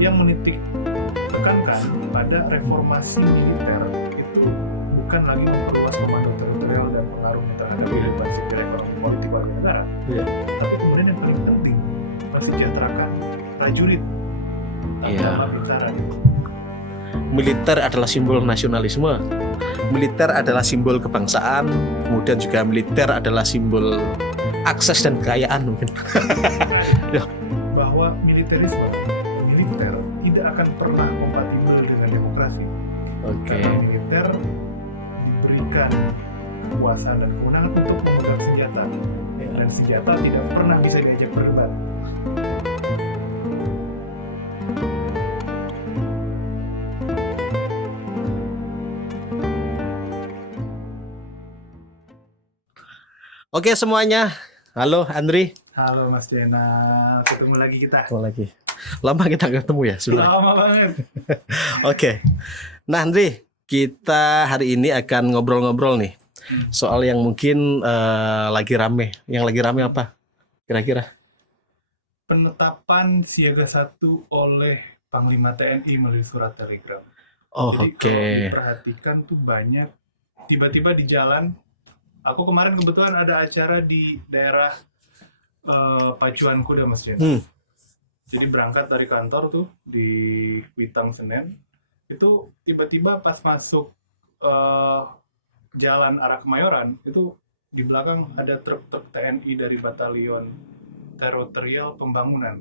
yang menitik tekankan pada reformasi militer itu bukan lagi memperluas komando teritorial dan pengaruhnya terhadap kehidupan sipil ekonomi politik warga negara, tapi kemudian yang paling penting mensejahterakan prajurit dalam militer. Militer adalah simbol nasionalisme, militer adalah simbol kebangsaan, kemudian juga militer adalah simbol akses dan kekayaan mungkin. Ya. Bahwa militer tidak akan pernah kompatibel dengan demokrasi. Karena militer diberikan kekuasaan dan kewenangan untuk memegang senjata, dan senjata tidak pernah bisa diajak berdebat. Oke semuanya, halo Andri. Halo Mas Dena, ketemu lagi kita. Ketemu lagi. Lama kita nggak ketemu ya sebenarnya. Lama banget. Oke. Nah Andri, kita hari ini akan ngobrol-ngobrol nih soal yang mungkin lagi rame. Yang lagi rame apa? Kira-kira? Penetapan siaga 1 oleh Panglima TNI melalui surat telegram. Oh, Jadi kalau diperhatikan tuh banyak tiba-tiba di jalan. Aku kemarin kebetulan ada acara di daerah Pacuan Kuda Mas Dena. Jadi berangkat dari kantor tuh di Kuitang Senen, itu tiba-tiba pas masuk jalan arah Kemayoran, itu di belakang ada truk-truk TNI dari Batalion Teritorial Pembangunan.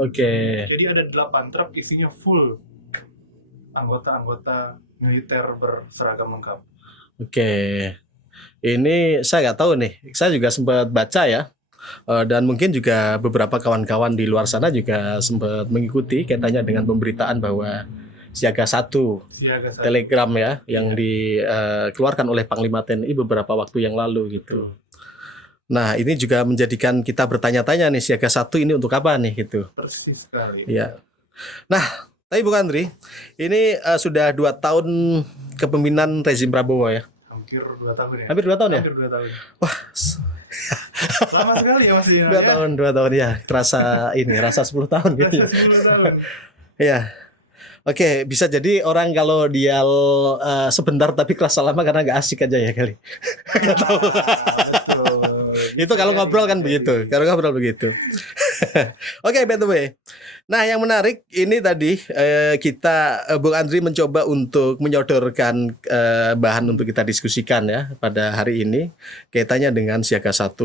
Jadi ada 8 truk isinya full anggota-anggota militer berseragam lengkap. Ini saya nggak tahu nih, saya juga sempat baca ya, dan mungkin juga beberapa kawan-kawan di luar sana juga sempat mengikuti kaitannya dengan pemberitaan bahwa siaga 1 telegram ya yang dikeluarkan oleh Panglima TNI beberapa waktu yang lalu gitu. Nah ini juga menjadikan kita bertanya-tanya nih, siaga 1 ini untuk apa nih gitu. Persis sekali. Ya. Nah tapi Bung Andri, ini sudah 2 tahun kepemimpinan rezim Prabowo ya. Hampir 2 tahun ya? Hampir 2 tahun ya? Hampir 2 tahun. Wah, lama sekali ya Mas Dina. 2 tahun ya. Rasa 10 tahun gitu. Rasa 10 tahun. Ya. Oke, bisa jadi orang kalau dia sebentar tapi kerasa lama karena gak asik aja ya kali. Gak tahu. Betul. Itu kalau ngobrol kan begitu. Kalau ngobrol begitu. Oke, by the way. Nah, yang menarik ini tadi kita Bung Andri mencoba untuk menyodorkan bahan untuk kita diskusikan ya pada hari ini kaitannya dengan siaga 1.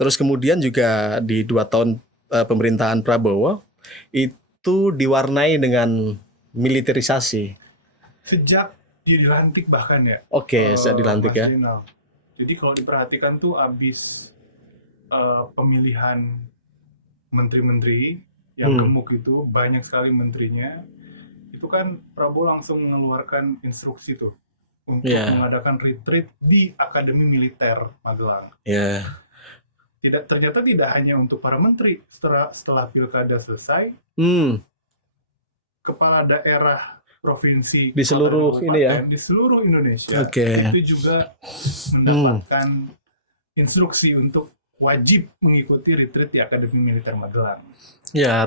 Terus kemudian juga di 2 tahun pemerintahan Prabowo itu diwarnai dengan militerisasi. Sejak dia dilantik bahkan ya. Sejak dilantik ya. Jadi kalau diperhatikan tuh abis pemilihan menteri-menteri yang gemuk itu, banyak sekali menterinya, itu kan Prabowo langsung mengeluarkan instruksi tuh untuk mengadakan retreat di Akademi Militer Magelang. Ternyata tidak hanya untuk para menteri. Setelah pilkada selesai, kepala daerah provinsi di seluruh ini ya, di seluruh Indonesia itu juga mendapatkan instruksi untuk wajib mengikuti retreat di Akademi Militer Magelang. Ya,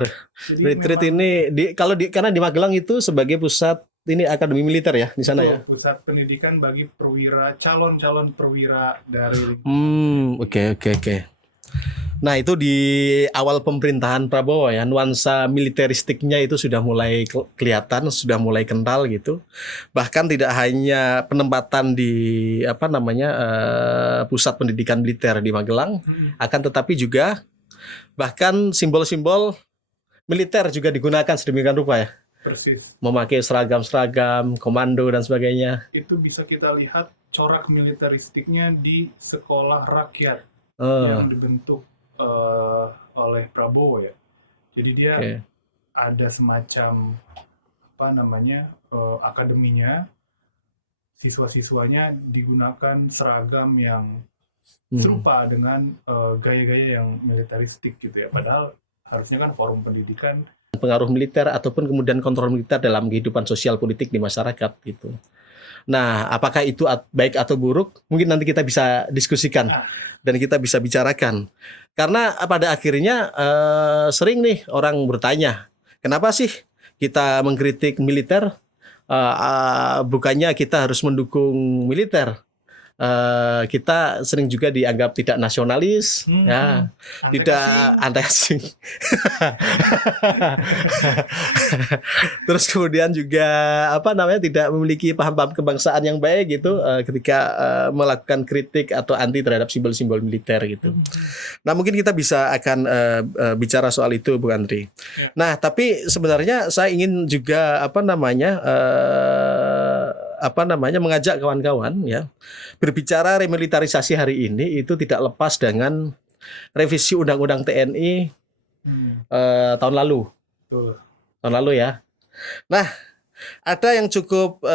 retreat ini karena di Magelang itu sebagai pusat ini Akademi Militer ya di sana ya. Pusat pendidikan bagi perwira, calon perwira dari. Oke. Nah itu di awal pemerintahan Prabowo ya, nuansa militeristiknya itu sudah mulai kelihatan, sudah mulai kental gitu. Bahkan tidak hanya penempatan di pusat pendidikan militer di Magelang, akan tetapi juga bahkan simbol-simbol militer juga digunakan sedemikian rupa ya. Persis. Memakai seragam, komando dan sebagainya. Itu bisa kita lihat corak militeristiknya di sekolah rakyat yang dibentuk oleh Prabowo ya. Jadi dia ada semacam akademinya, siswa-siswanya digunakan seragam yang serupa dengan gaya-gaya yang militeristik gitu ya. Padahal harusnya kan forum pendidikan pengaruh militer ataupun kemudian kontrol militer dalam kehidupan sosial politik di masyarakat gitu. Nah, apakah itu baik atau buruk? Mungkin nanti kita bisa diskusikan dan kita bisa bicarakan. Karena pada akhirnya sering nih orang bertanya, kenapa sih kita mengkritik militer, bukannya kita harus mendukung militer. Kita sering juga dianggap tidak nasionalis, ya, Antek tidak asing. anti-asing. Terus kemudian juga tidak memiliki paham-paham kebangsaan yang baik gitu ketika melakukan kritik atau anti terhadap simbol-simbol militer gitu. Nah, mungkin kita bisa akan bicara soal itu, Bu Andri. Ya. Nah, tapi sebenarnya saya ingin juga mengajak kawan-kawan ya berbicara remilitarisasi hari ini itu tidak lepas dengan revisi Undang-Undang TNI tahun lalu. Betul. Tahun lalu ya. Nah, ada yang cukup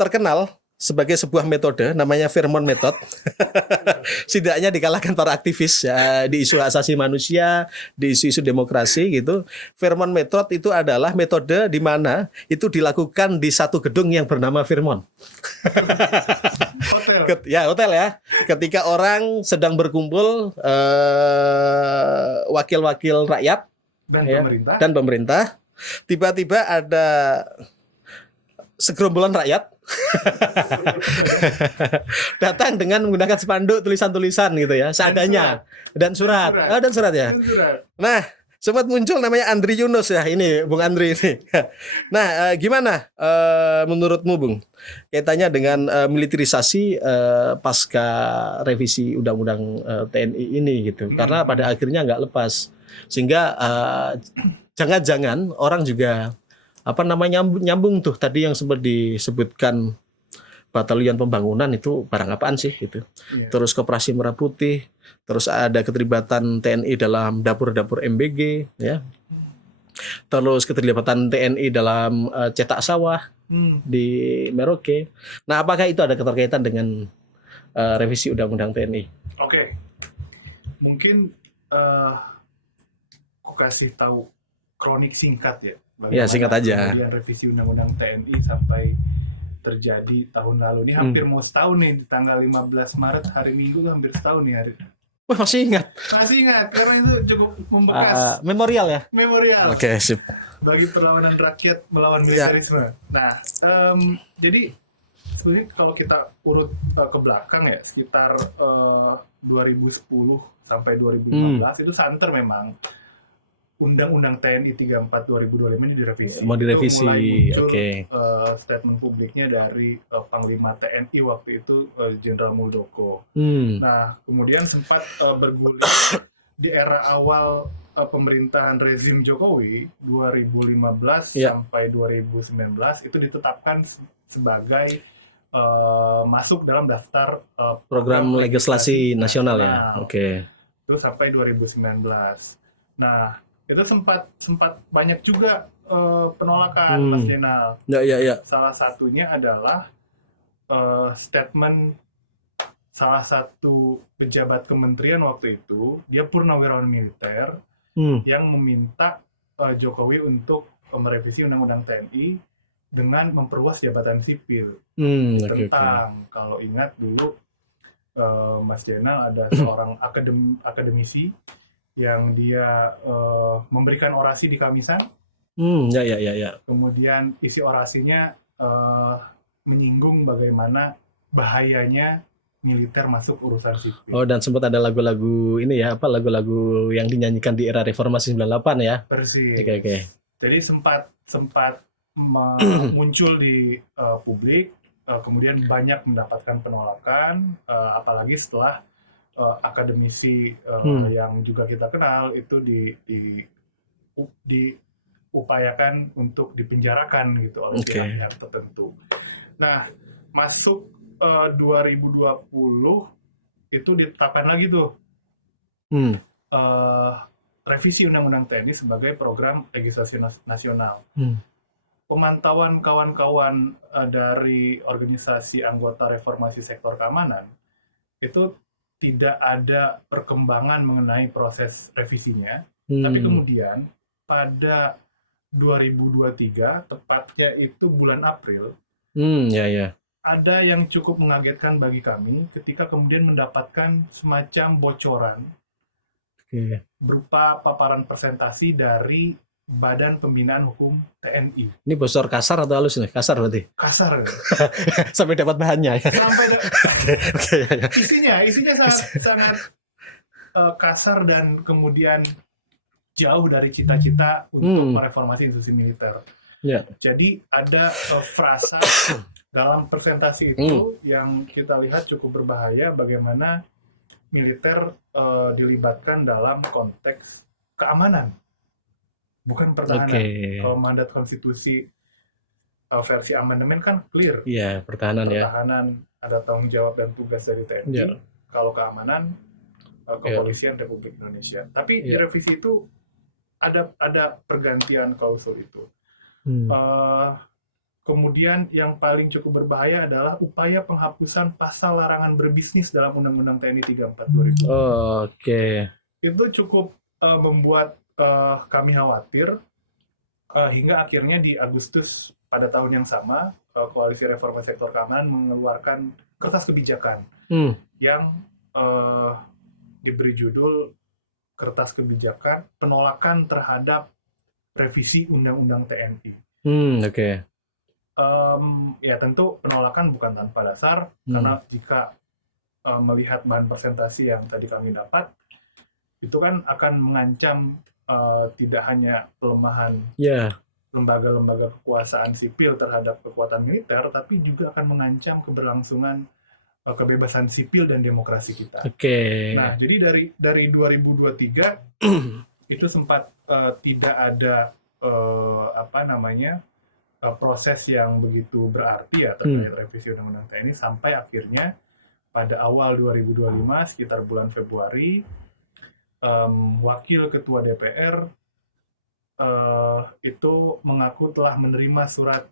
terkenal sebagai sebuah metode namanya Fairmont Method. Setidaknya dikalahkan para aktivis ya, di isu hak asasi manusia, di isu-isu demokrasi gitu. Fairmont Method itu adalah metode di mana itu dilakukan di satu gedung yang bernama Fairmont. Hotel. Hotel ya. Ketika orang sedang berkumpul wakil-wakil rakyat Dan ya, pemerintah. dan pemerintah, tiba-tiba ada segerombolan rakyat datang dengan menggunakan spanduk tulisan-tulisan gitu ya, seadanya dan surat. Dan surat ya. Dan surat. Nah, sempat muncul namanya Andri Yunus ya, ini Bung Andri ini. Nah, gimana menurutmu Bung kaitannya dengan militerisasi pasca revisi Undang-Undang TNI ini gitu? Karena pada akhirnya nggak lepas, sehingga jangan-jangan orang juga nyambung tuh tadi yang sempat disebutkan batalion pembangunan itu barang apaan sih gitu. Iya. Terus Koperasi Merah Putih, terus ada keterlibatan TNI dalam dapur-dapur MBG ya. Terus keterlibatan TNI dalam cetak sawah di Merauke. Nah, apakah itu ada keterkaitan dengan revisi Undang-Undang TNI? Oke. Mungkin aku kasih tahu kronik singkat ya. Ya, singkat aja. Kemudian revisi Undang-Undang TNI sampai terjadi tahun lalu. Ini hampir mau setahun nih, di tanggal 15 Maret hari Minggu hampir setahun nih hari. Wah, masih ingat. Masih ingat karena itu cukup membekas. Memorial ya. Memorial. Oke, sip. Bagi perlawanan rakyat melawan militerisme. Nah, jadi sebenarnya kalau kita urut ke belakang ya, sekitar 2010 sampai 2015 itu santer memang Undang-Undang TNI 34 2025 ini direvisi. Mau direvisi, Itu mulai muncul oke. statement publiknya dari Panglima TNI waktu itu Jenderal Muldoko. Nah, kemudian sempat bergulir di era awal pemerintahan rezim Jokowi 2015 sampai 2019 itu ditetapkan sebagai masuk dalam daftar program legislasi nasional ya. Oke. Itu sampai 2019. Nah, itu sempat banyak juga penolakan, Mas Jenal. Ya. Salah satunya adalah statement salah satu pejabat kementerian waktu itu, dia purnawirawan militer yang meminta Jokowi untuk merevisi Undang-Undang TNI dengan memperluas jabatan sipil. Tentang kalau ingat dulu Mas Jenal ada seorang akademisi yang dia memberikan orasi di Kamisan. Ya. Kemudian isi orasinya menyinggung bagaimana bahayanya militer masuk urusan sipil. Oh, dan sempat ada lagu-lagu ini ya, lagu-lagu yang dinyanyikan di era reformasi 98 ya. Persis. Oke. Jadi sempat muncul di publik, kemudian banyak mendapatkan penolakan, apalagi setelah akademisi yang juga kita kenal itu diupayakan untuk dipenjarakan gitu oleh pihak tertentu. Nah, masuk 2020 itu ditetapkan lagi tuh revisi Undang-Undang TNI sebagai program legislasi nasional. Pemantauan kawan-kawan dari organisasi anggota reformasi sektor keamanan itu tidak ada perkembangan mengenai proses revisinya, tapi kemudian pada 2023, tepatnya itu bulan April, ada yang cukup mengagetkan bagi kami ketika kemudian mendapatkan semacam bocoran berupa paparan presentasi dari Badan Pembinaan Hukum TNI. Ini bocor kasar atau halus nih? Kasar berarti. Kasar. Sampai dapat bahannya ya. Oke, ya. Isinya sangat kasar dan kemudian jauh dari cita-cita untuk mereformasi institusi militer. Ya. Jadi ada frasa dalam presentasi itu yang kita lihat cukup berbahaya, bagaimana militer dilibatkan dalam konteks keamanan, bukan pertahanan. Kalau mandat konstitusi versi amandemen kan clear. Iya, pertahanan ya. Pertahanan ada tanggung jawab dan tugas dari TNI. Ya. Kalau keamanan kepolisian Republik Indonesia. Tapi di revisi itu ada pergantian klausul itu. Kemudian yang paling cukup berbahaya adalah upaya penghapusan pasal larangan berbisnis dalam Undang-Undang TNI 34 2000. Oke. Itu cukup membuat kami khawatir hingga akhirnya di Agustus pada tahun yang sama Koalisi Reformasi Sektor Keamanan mengeluarkan kertas kebijakan yang diberi judul Kertas Kebijakan Penolakan Terhadap Revisi Undang-Undang TNI. Oke. Ya tentu penolakan bukan tanpa dasar, karena jika melihat bahan presentasi yang tadi kami dapat, itu kan akan mengancam tidak hanya pelemahan lembaga-lembaga kekuasaan sipil terhadap kekuatan militer, tapi juga akan mengancam keberlangsungan kebebasan sipil dan demokrasi kita. Nah, jadi dari 2023 itu sempat tidak ada proses yang begitu berarti ya terkait revisi Undang-Undang TNI, sampai akhirnya pada awal 2025 sekitar bulan Februari Wakil Ketua DPR itu mengaku telah menerima surat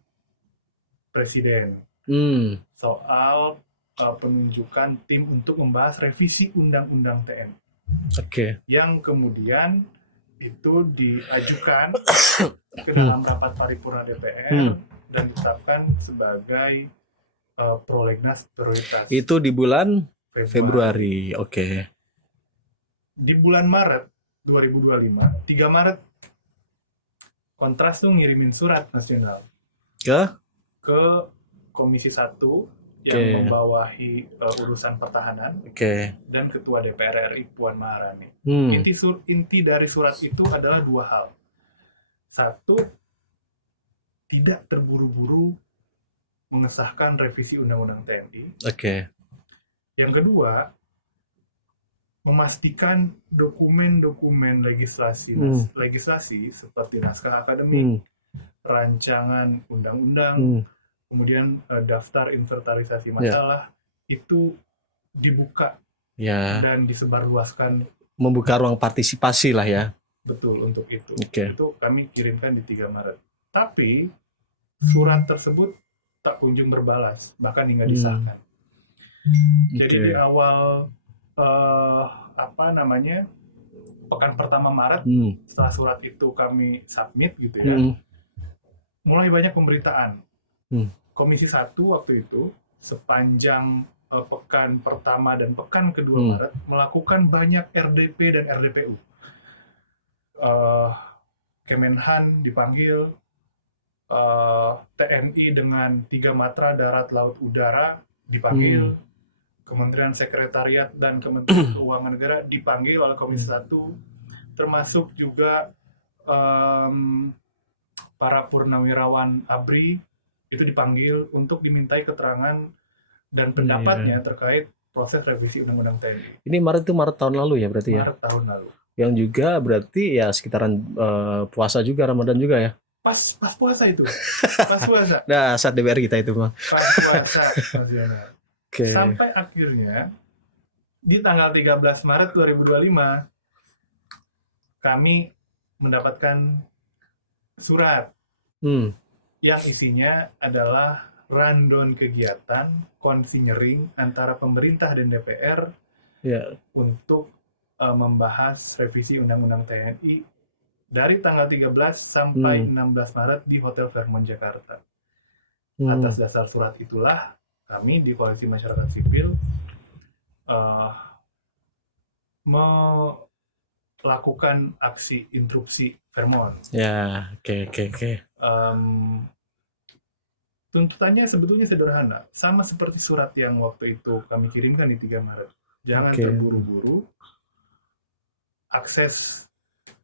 Presiden soal penunjukan tim untuk membahas revisi Undang-Undang TNI. Yang kemudian itu diajukan ke dalam rapat paripurna DPR dan ditetapkan sebagai prolegnas prioritas. Itu di bulan Februari. Di bulan Maret 2025, 3 Maret Kontras tuh ngirimin surat nasional ke Komisi 1 yang membawahi urusan pertahanan dan Ketua DPR RI Puan Maharani. Inti dari surat itu adalah 2 hal. 1, tidak terburu-buru mengesahkan revisi Undang-Undang TNI. Yang kedua, memastikan dokumen-dokumen legislasi seperti naskah akademik, rancangan undang-undang, kemudian daftar inventarisasi masalah itu dibuka dan disebarluaskan, membuka ruang partisipasi lah ya. Betul, untuk itu. Itu kami kirimkan di 3 Maret. Tapi surat tersebut tak kunjung berbalas, bahkan hingga disahkan. Jadi di awal pekan pertama Maret, setelah surat itu kami submit gitu ya, mulai banyak pemberitaan. Komisi 1 waktu itu sepanjang pekan pertama dan pekan kedua Maret melakukan banyak RDP dan RDPU. Kemenhan dipanggil, TNI dengan 3 matra darat, laut, udara dipanggil, Kementerian Sekretariat dan Kementerian Keuangan Negara dipanggil oleh Komisi 1, termasuk juga para purnawirawan ABRI itu dipanggil untuk dimintai keterangan dan pendapatnya terkait proses revisi Undang-Undang TNI. Ini Maret tahun lalu ya berarti ya? Maret tahun lalu. Yang juga berarti ya sekitaran puasa juga, Ramadan juga ya? Pas puasa itu. Pas puasa. Nah, saat DPR kita itu mah. Pas puasa, Mas Yana. Sampai akhirnya di tanggal 13 Maret 2025 kami mendapatkan surat yang isinya adalah rundown kegiatan konsinyering antara pemerintah dan DPR untuk membahas revisi Undang-Undang TNI dari tanggal 13 sampai 16 Maret di Hotel Fairmont Jakarta. Atas dasar surat itulah kami di Koalisi Masyarakat Sipil lakukan aksi interupsi Vermont. Ya, oke. Tuntutannya sebetulnya sederhana, sama seperti surat yang waktu itu kami kirimkan di 3 Maret. Jangan Oke. terburu-buru, akses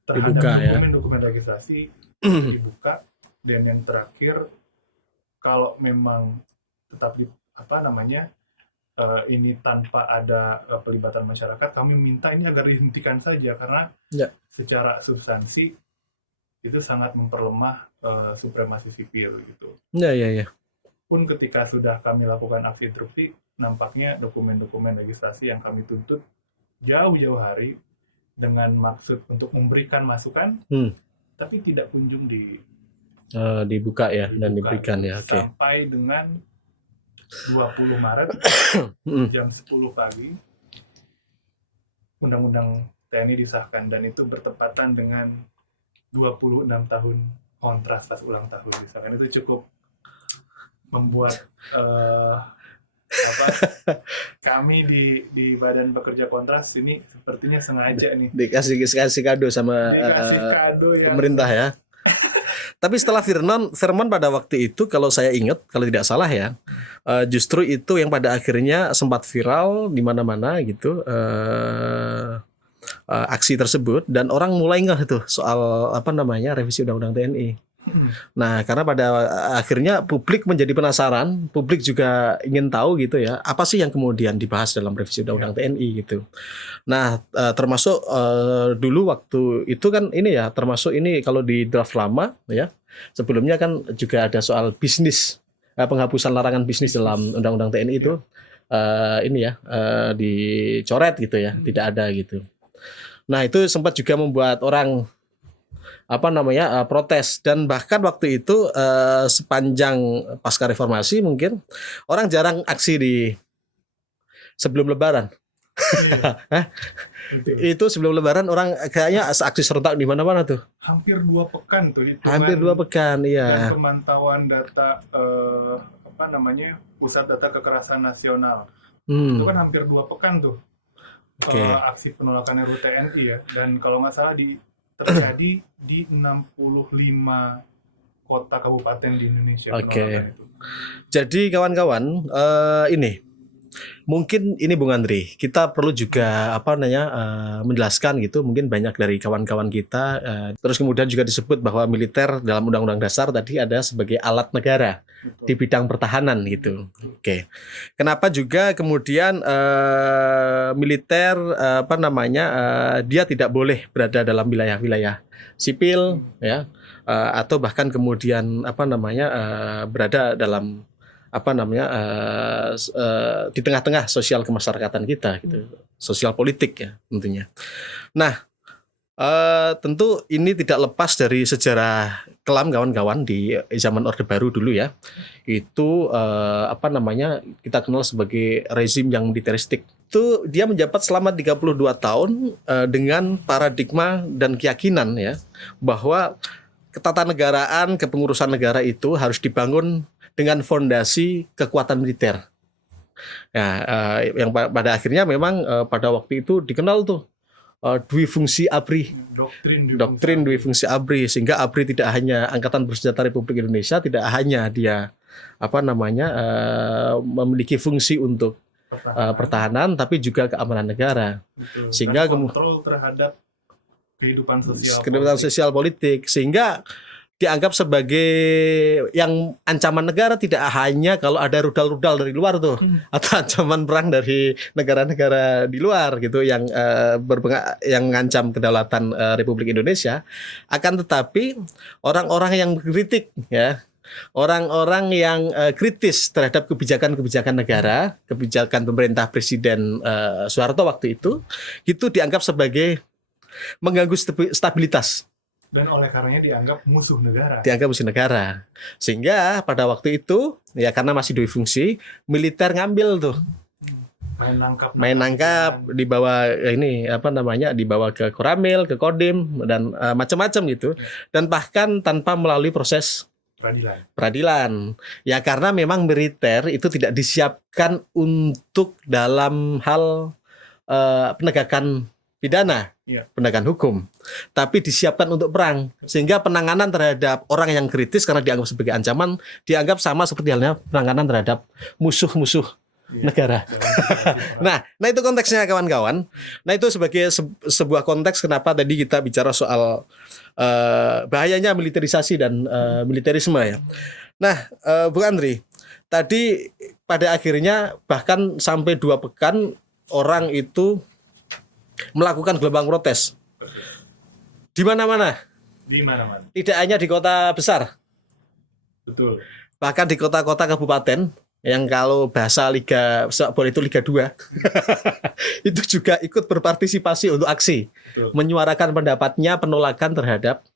terhadap Dibuka, ya. dokumen-dokumen registrasi dibuka, dan yang terakhir, kalau memang tetap ini tanpa ada pelibatan masyarakat, kami minta ini agar dihentikan saja, karena Ya. secara substansi itu sangat memperlemah supremasi sipil gitu. Ya. Pun ketika sudah kami lakukan aksi interupsi, nampaknya dokumen-dokumen registrasi yang kami tuntut jauh-jauh hari dengan maksud untuk memberikan masukan, tapi tidak kunjung Dibuka ya dan diberikan ya. Oke. Sampai dengan 20 Maret jam 10 pagi, Undang-Undang TNI disahkan, dan itu bertepatan dengan 26 tahun kontras pas ulang tahun disahkan. Itu cukup membuat kami di Badan Pekerja Kontras ini sepertinya sengaja nih Dikasih kado sama dikasih kado yang pemerintah ya. Tapi setelah Vermont pada waktu itu, kalau saya ingat, kalau tidak salah ya, justru itu yang pada akhirnya sempat viral di mana-mana gitu, aksi tersebut, dan orang mulai ngeh tuh soal revisi Undang-Undang TNI. Nah, karena pada akhirnya publik menjadi penasaran, publik juga ingin tahu gitu ya, apa sih yang kemudian dibahas dalam revisi Undang-Undang TNI gitu. Nah, termasuk dulu waktu itu kan ini ya, termasuk ini kalau di draft lama ya, sebelumnya kan juga ada soal bisnis, penghapusan larangan bisnis dalam Undang-Undang TNI itu dicoret gitu ya, tidak ada gitu. Nah, itu sempat juga membuat orang protes, dan bahkan waktu itu sepanjang pasca reformasi mungkin orang jarang aksi di sebelum Lebaran. Itu sebelum Lebaran orang kayaknya aksi serentak di mana-mana tuh. Hampir 2 pekan tuh. Hampir 2 pekan, iya. Dan pemantauan data Pusat Data Kekerasan Nasional itu kan hampir 2 pekan tuh. Aksi penolakan RUU TNI ya. Dan kalau nggak salah terjadi di 65 kota kabupaten di Indonesia. Itu. Jadi kawan-kawan, mungkin ini Bung Andri, kita perlu juga menjelaskan gitu, mungkin banyak dari kawan-kawan kita terus kemudian juga disebut bahwa militer dalam Undang-Undang Dasar tadi ada sebagai alat negara. Betul. Di bidang pertahanan gitu. Oke. Kenapa juga kemudian militer dia tidak boleh berada dalam wilayah-wilayah sipil ya, atau bahkan kemudian berada dalam di tengah-tengah sosial kemasyarakatan kita gitu, sosial politik ya tentunya. Nah, tentu ini tidak lepas dari sejarah kelam kawan-kawan di zaman Orde Baru dulu ya. Itu kita kenal sebagai rezim yang militeristik. Itu dia menjabat selama 32 tahun dengan paradigma dan keyakinan ya bahwa ketatanegaraan, kepengurusan negara itu harus dibangun dengan fondasi kekuatan militer. Ya, yang pada akhirnya memang pada waktu itu dikenal tuh dwi fungsi ABRI, doktrin dwi fungsi ABRI, sehingga ABRI tidak hanya Angkatan Bersenjata Republik Indonesia, tidak hanya dia memiliki fungsi untuk pertahanan, tapi juga keamanan negara. Betul. Sehingga kontrol terhadap kehidupan sosial politik, sehingga dianggap sebagai yang ancaman negara tidak hanya kalau ada rudal-rudal dari luar tuh, atau ancaman perang dari negara-negara di luar gitu yang yang mengancam kedaulatan Republik Indonesia, akan tetapi orang-orang yang kritik ya, orang-orang yang kritis terhadap kebijakan-kebijakan negara, kebijakan pemerintah Presiden Soeharto waktu itu dianggap sebagai mengganggu stabilitas. Dan oleh karenanya dianggap musuh negara. Sehingga pada waktu itu ya, karena masih dua fungsi, militer ngambil tuh. Main nangkap dibawa dibawa ke Koramil, ke Kodim, dan macam-macam gitu. Dan bahkan tanpa melalui proses peradilan. Ya karena memang militer itu tidak disiapkan untuk dalam hal penegakan pidana. Iya. penegakan hukum, tapi disiapkan untuk perang, sehingga penanganan terhadap orang yang kritis karena dianggap sebagai ancaman dianggap sama seperti halnya penanganan terhadap musuh-musuh Iya. negara. Dalam situasi perang. Nah itu konteksnya kawan-kawan. Nah itu sebagai sebuah konteks kenapa tadi kita bicara soal bahayanya militerisasi dan militerisme ya. Nah, Bung Andri, tadi pada akhirnya bahkan sampai 2 pekan orang itu melakukan gelombang protes di mana-mana, Di mana-mana. tidak hanya di kota besar, Betul. bahkan di kota-kota kabupaten yang kalau bahasa Liga sepak bola itu Liga 2 itu juga ikut berpartisipasi untuk aksi, Betul. menyuarakan pendapatnya penolakan terhadap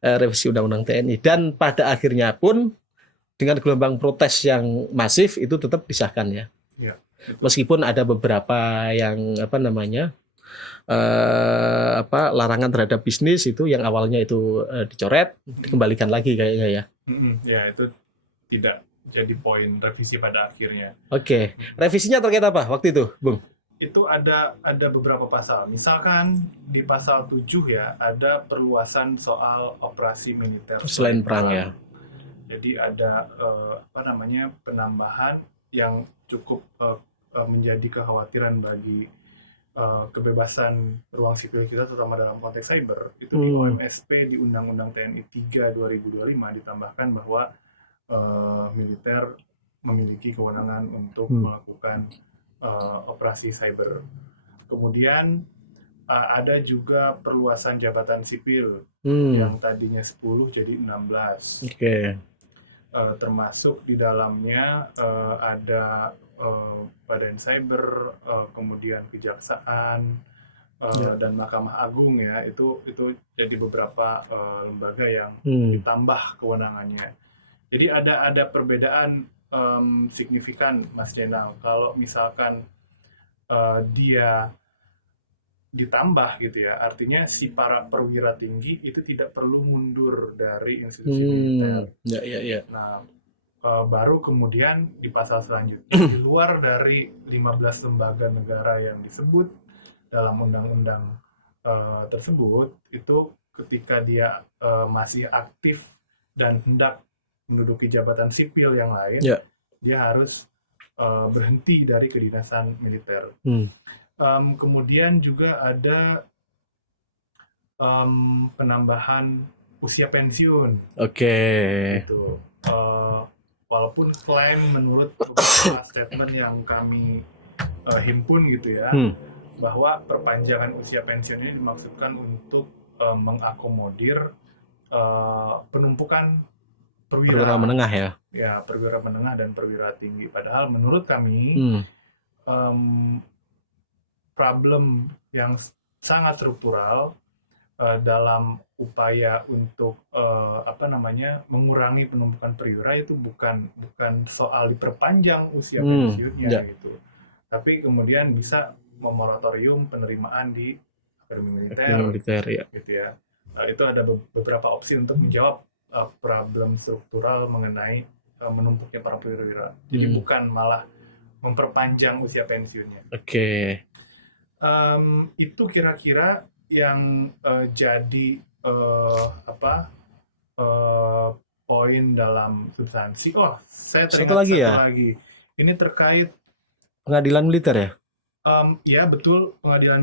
revisi Undang-Undang TNI, dan pada akhirnya pun dengan gelombang protes yang masif itu tetap disahkan ya. Iya. Meskipun ada beberapa yang larangan terhadap bisnis itu yang awalnya itu dicoret, dikembalikan lagi kayaknya ya. Ya, itu tidak jadi poin revisi pada akhirnya. Oke. Revisinya terkait apa waktu itu, Bung? Itu ada beberapa pasal. Misalkan di pasal 7 ya, ada perluasan soal operasi militer Selain perang ya. Jadi ada penambahan yang cukup menjadi kekhawatiran bagi kebebasan ruang sipil kita, terutama dalam konteks cyber. Itu di OMSP di Undang-Undang TNI 3 2025 ditambahkan bahwa militer memiliki kewenangan untuk melakukan operasi cyber. Kemudian ada juga perluasan jabatan sipil yang tadinya 10 jadi 16. Oke. Termasuk di dalamnya ada Badan Cyber, kemudian Kejaksaan, dan Mahkamah Agung ya. Itu jadi beberapa lembaga yang ditambah kewenangannya. Jadi ada perbedaan signifikan, Mas Jenal. Kalau misalkan dia ditambah gitu ya, artinya si para perwira tinggi itu tidak perlu mundur dari institusi militer. Ya. Nah, baru kemudian di pasal selanjutnya, di luar dari 15 lembaga negara yang disebut dalam undang-undang tersebut, itu ketika dia masih aktif dan hendak menduduki jabatan sipil yang lain, dia harus berhenti dari kedinasan militer. Kemudian juga ada penambahan usia pensiun. Oke. Gitu. Walaupun klaim menurut beberapa statement yang kami himpun gitu ya, bahwa perpanjangan usia pensiun ini dimaksudkan untuk mengakomodir penumpukan perwira menengah ya. Ya, perwira menengah dan perwira tinggi. Padahal menurut kami problem yang sangat struktural dalam upaya untuk mengurangi penumpukan perwira itu bukan soal diperpanjang usia pensiunnya gitu, tapi kemudian bisa memoratorium penerimaan di akademi militer ya. Gitu ya. Itu ada beberapa opsi untuk menjawab problem struktural mengenai menumpuknya para perwira. Jadi bukan malah memperpanjang usia pensiunnya. Oke. Itu kira-kira yang jadi poin dalam substansi. Saya teringat satu lagi. Ini terkait pengadilan militer ya? Ya betul, pengadilan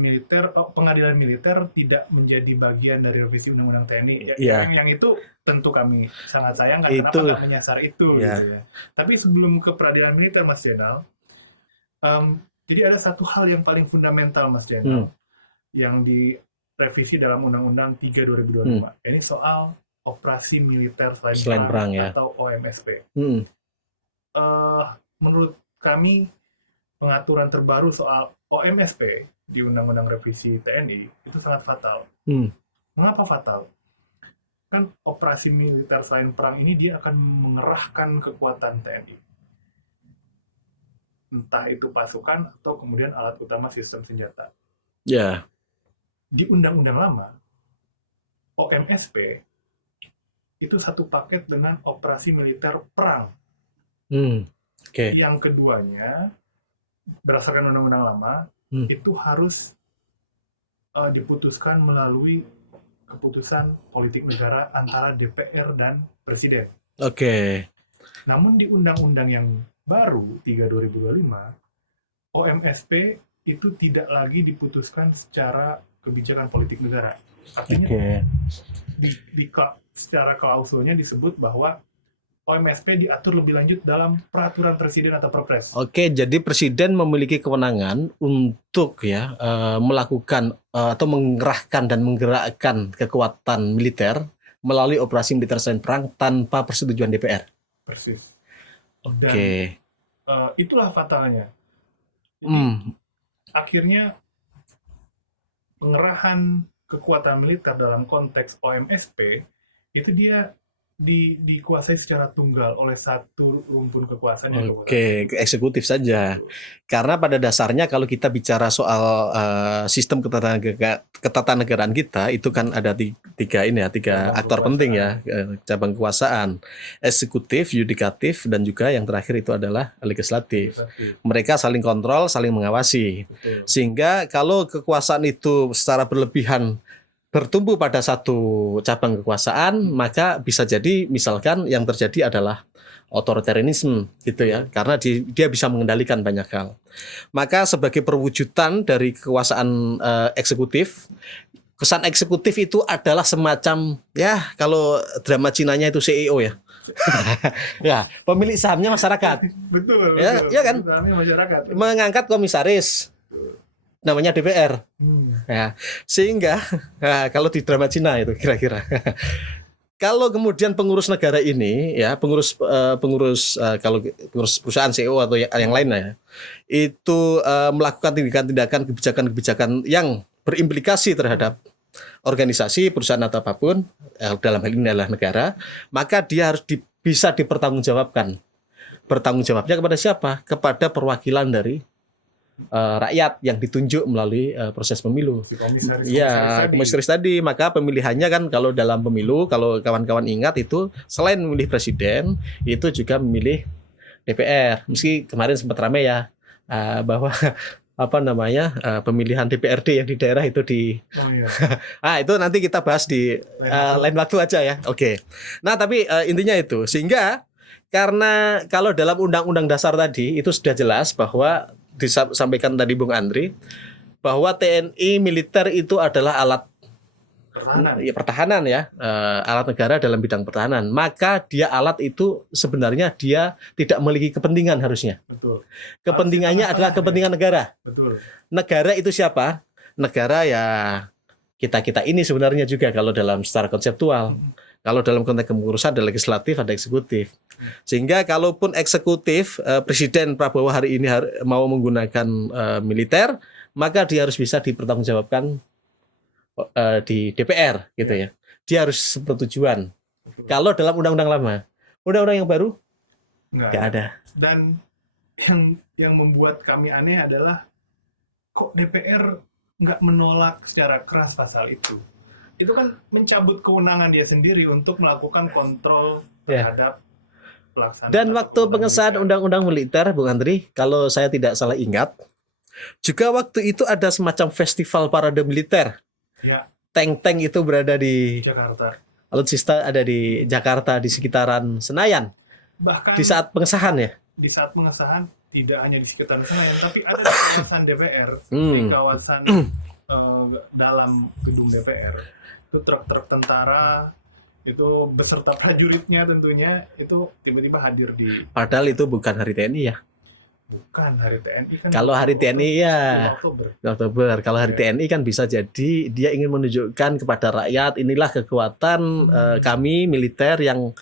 militer tidak menjadi bagian dari revisi Undang-Undang TNI. Yang itu tentu kami sangat sayangkan. Kenapa nggak menyasar itu? Gitu ya. Tapi sebelum ke peradilan militer, Mas Jenal, jadi ada satu hal yang paling fundamental, Mas Jenal, yang direvisi dalam Undang-Undang 3 2025. Ini soal operasi militer selain perang ya, atau OMSP. Menurut kami, pengaturan terbaru soal OMSP di Undang-Undang Revisi TNI itu sangat fatal. Mengapa fatal? Kan operasi militer selain perang ini dia akan mengerahkan kekuatan TNI. Entah itu pasukan atau kemudian alat utama sistem senjata. Ya. Di Undang-Undang lama, OMSP itu satu paket dengan operasi militer perang. Yang keduanya, berdasarkan Undang-Undang lama, itu harus diputuskan melalui keputusan politik negara antara DPR dan Presiden. Oke. Namun di undang-undang yang baru 3 2025, OMSP itu tidak lagi diputuskan secara kebijakan politik negara. Artinya secara klausulnya disebut bahwa OMSP diatur lebih lanjut dalam peraturan presiden atau perpres. Oke, jadi presiden memiliki kewenangan untuk melakukan atau mengerahkan dan menggerakkan kekuatan militer melalui operasi militer selain perang tanpa persetujuan DPR. Persis. Oke. Dan itulah fatalnya. Jadi, akhirnya pengerahan kekuatan militer dalam konteks OMSP itu dia dikuasai secara tunggal oleh satu rumpun kekuasaan yang Oke, eksekutif saja. Karena pada dasarnya kalau kita bicara soal sistem ketatanegaraan kita itu kan ada tiga aktor penting ya, cabang kekuasaan, eksekutif, yudikatif, dan juga yang terakhir itu adalah legislatif. Mereka saling kontrol, saling mengawasi. Betul. Sehingga kalau kekuasaan itu secara berlebihan bertumbuh pada satu cabang kekuasaan, maka bisa jadi misalkan yang terjadi adalah otoritarianisme gitu ya, karena dia bisa mengendalikan banyak hal. Maka sebagai perwujudan dari kekuasaan eksekutif, kesan eksekutif itu adalah semacam kalau drama Cinanya itu CEO ya. Ya, pemilik sahamnya masyarakat. Betul. Ya kan? Sahamnya masyarakat. Mengangkat komisaris. Namanya DPR. Ya, sehingga kalau di drama Cina itu kira-kira kalau kemudian pengurus negara ini pengurus perusahaan CEO atau yang lainnya itu melakukan tindakan-tindakan kebijakan-kebijakan yang berimplikasi terhadap organisasi, perusahaan atau apapun, dalam hal ini adalah negara, maka dia harus bisa dipertanggungjawabkan. Bertanggung jawabnya kepada siapa? Kepada perwakilan dari rakyat yang ditunjuk melalui proses pemilu. Komisaris tadi. Maka pemilihannya kan kalau dalam pemilu, kalau kawan-kawan ingat itu selain memilih presiden, itu juga memilih DPR. Meski kemarin sempat ramai bahwa pemilihan DPRD yang di daerah itu itu nanti kita bahas di lain waktu aja ya. Oke. Nah, tapi intinya itu. Sehingga karena kalau dalam Undang-Undang Dasar tadi itu sudah jelas bahwa disampaikan tadi Bung Andri bahwa TNI militer itu adalah alat pertahanan alat negara dalam bidang pertahanan. Maka alat itu sebenarnya dia tidak memiliki kepentingan harusnya. Betul. Kepentingannya adalah kepentingan negara. Betul. Negara itu siapa? Negara kita ini sebenarnya juga kalau dalam secara konseptual. Kalau dalam konteks kepengurusan ada legislatif, ada eksekutif. Sehingga kalaupun eksekutif, Presiden Prabowo hari ini mau menggunakan militer, maka dia harus bisa dipertanggungjawabkan di DPR gitu ya. Dia harus persetujuan. Kalau dalam undang-undang lama, undang-undang yang baru nggak ada. Dan yang membuat kami aneh adalah kok DPR nggak menolak secara keras pasal itu. Itu kan mencabut kewenangan dia sendiri untuk melakukan kontrol terhadap pelaksanaan. Dan waktu pengesahan undang-undang militer, Bung Andri, kalau saya tidak salah ingat, juga waktu itu ada semacam festival parade militer. Ya. Tank-tank itu berada di Jakarta. Alutsista ada di Jakarta, di sekitaran Senayan. Bahkan di saat pengesahan Di saat pengesahan tidak hanya di sekitaran Senayan, tapi ada di kawasan DPR, di kawasan dalam gedung DPR. Itu truk-truk tentara itu beserta prajuritnya tentunya itu tiba-tiba hadir di. Padahal itu bukan hari TNI ya. Bukan hari TNI kan. Kalau hari TNI Oktober. Kalau hari TNI kan bisa jadi dia ingin menunjukkan kepada rakyat inilah kekuatan kami militer yang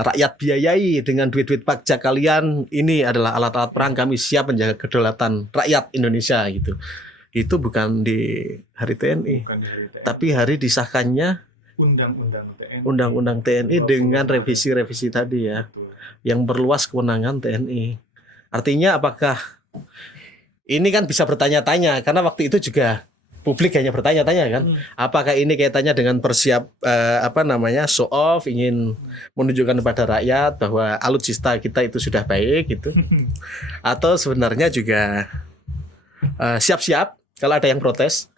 rakyat biayai dengan duit-duit pajak kalian. Ini adalah alat-alat perang kami siap menjaga kedaulatan rakyat Indonesia gitu. Itu bukan di hari TNI. Bukan di hari TNI. Tapi hari disahkannya Undang-Undang TNI dengan revisi-revisi tadi ya. Betul. Yang berluas kewenangan TNI. Artinya apakah ini kan bisa bertanya-tanya karena waktu itu juga publik hanya bertanya-tanya kan, apakah ini kaitannya dengan show off, ingin menunjukkan kepada rakyat bahwa alutsista kita itu sudah baik gitu, atau sebenarnya juga siap-siap kalau ada yang protes.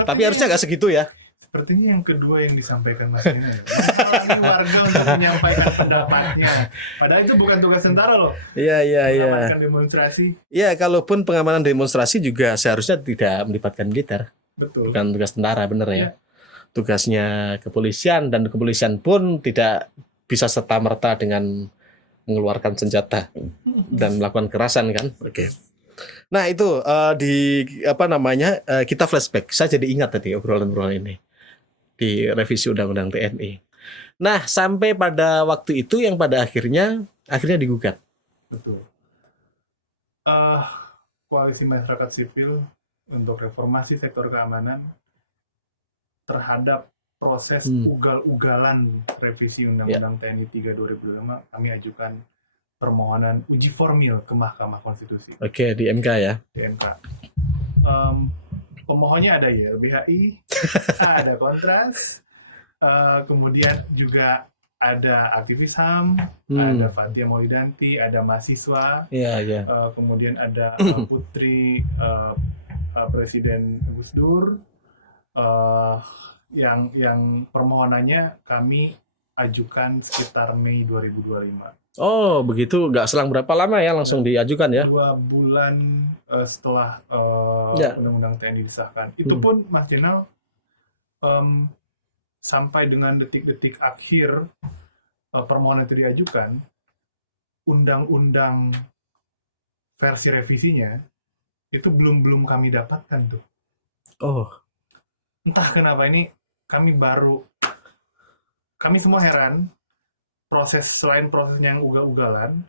Tapi harusnya nggak segitu ya. Sepertinya yang kedua yang disampaikan Mas Nina ya. Menghalangi warga untuk menyampaikan pendapatnya. Padahal itu bukan tugas tentara loh. Iya. Mengamankan demonstrasi. Iya, kalaupun pengamanan demonstrasi juga seharusnya tidak melibatkan militer. Betul. Bukan tugas tentara, bener ya. Iya. Tugasnya kepolisian, dan kepolisian pun tidak bisa serta-merta dengan mengeluarkan senjata dan melakukan kekerasan kan. Oke. Nah itu kita flashback. Saya jadi ingat tadi obrolan-obrolan ini di revisi Undang-Undang TNI. Nah sampai pada waktu itu yang pada akhirnya digugat. Betul. Koalisi masyarakat sipil untuk reformasi sektor keamanan terhadap proses ugal-ugalan revisi Undang-Undang TNI 3 2005, kami ajukan permohonan uji formil ke Mahkamah Konstitusi. Oke, di MK ya. Di MK. Pemohonnya ada YLBHI, ada Kontras, kemudian juga ada aktivis HAM, ada Fathia Maulidanti, ada mahasiswa, kemudian ada putri Presiden Gus Dur, yang permohonannya kami ajukan sekitar Mei 2025. Oh begitu, nggak selang berapa lama ya langsung diajukan ya? 2 bulan setelah Undang-Undang TNI disahkan. Itu pun Mas Jenal sampai dengan detik-detik akhir permohonan itu diajukan, undang-undang versi revisinya itu belum kami dapatkan tuh. Oh. Entah kenapa ini kami semua heran. Selain prosesnya yang ugal-ugalan,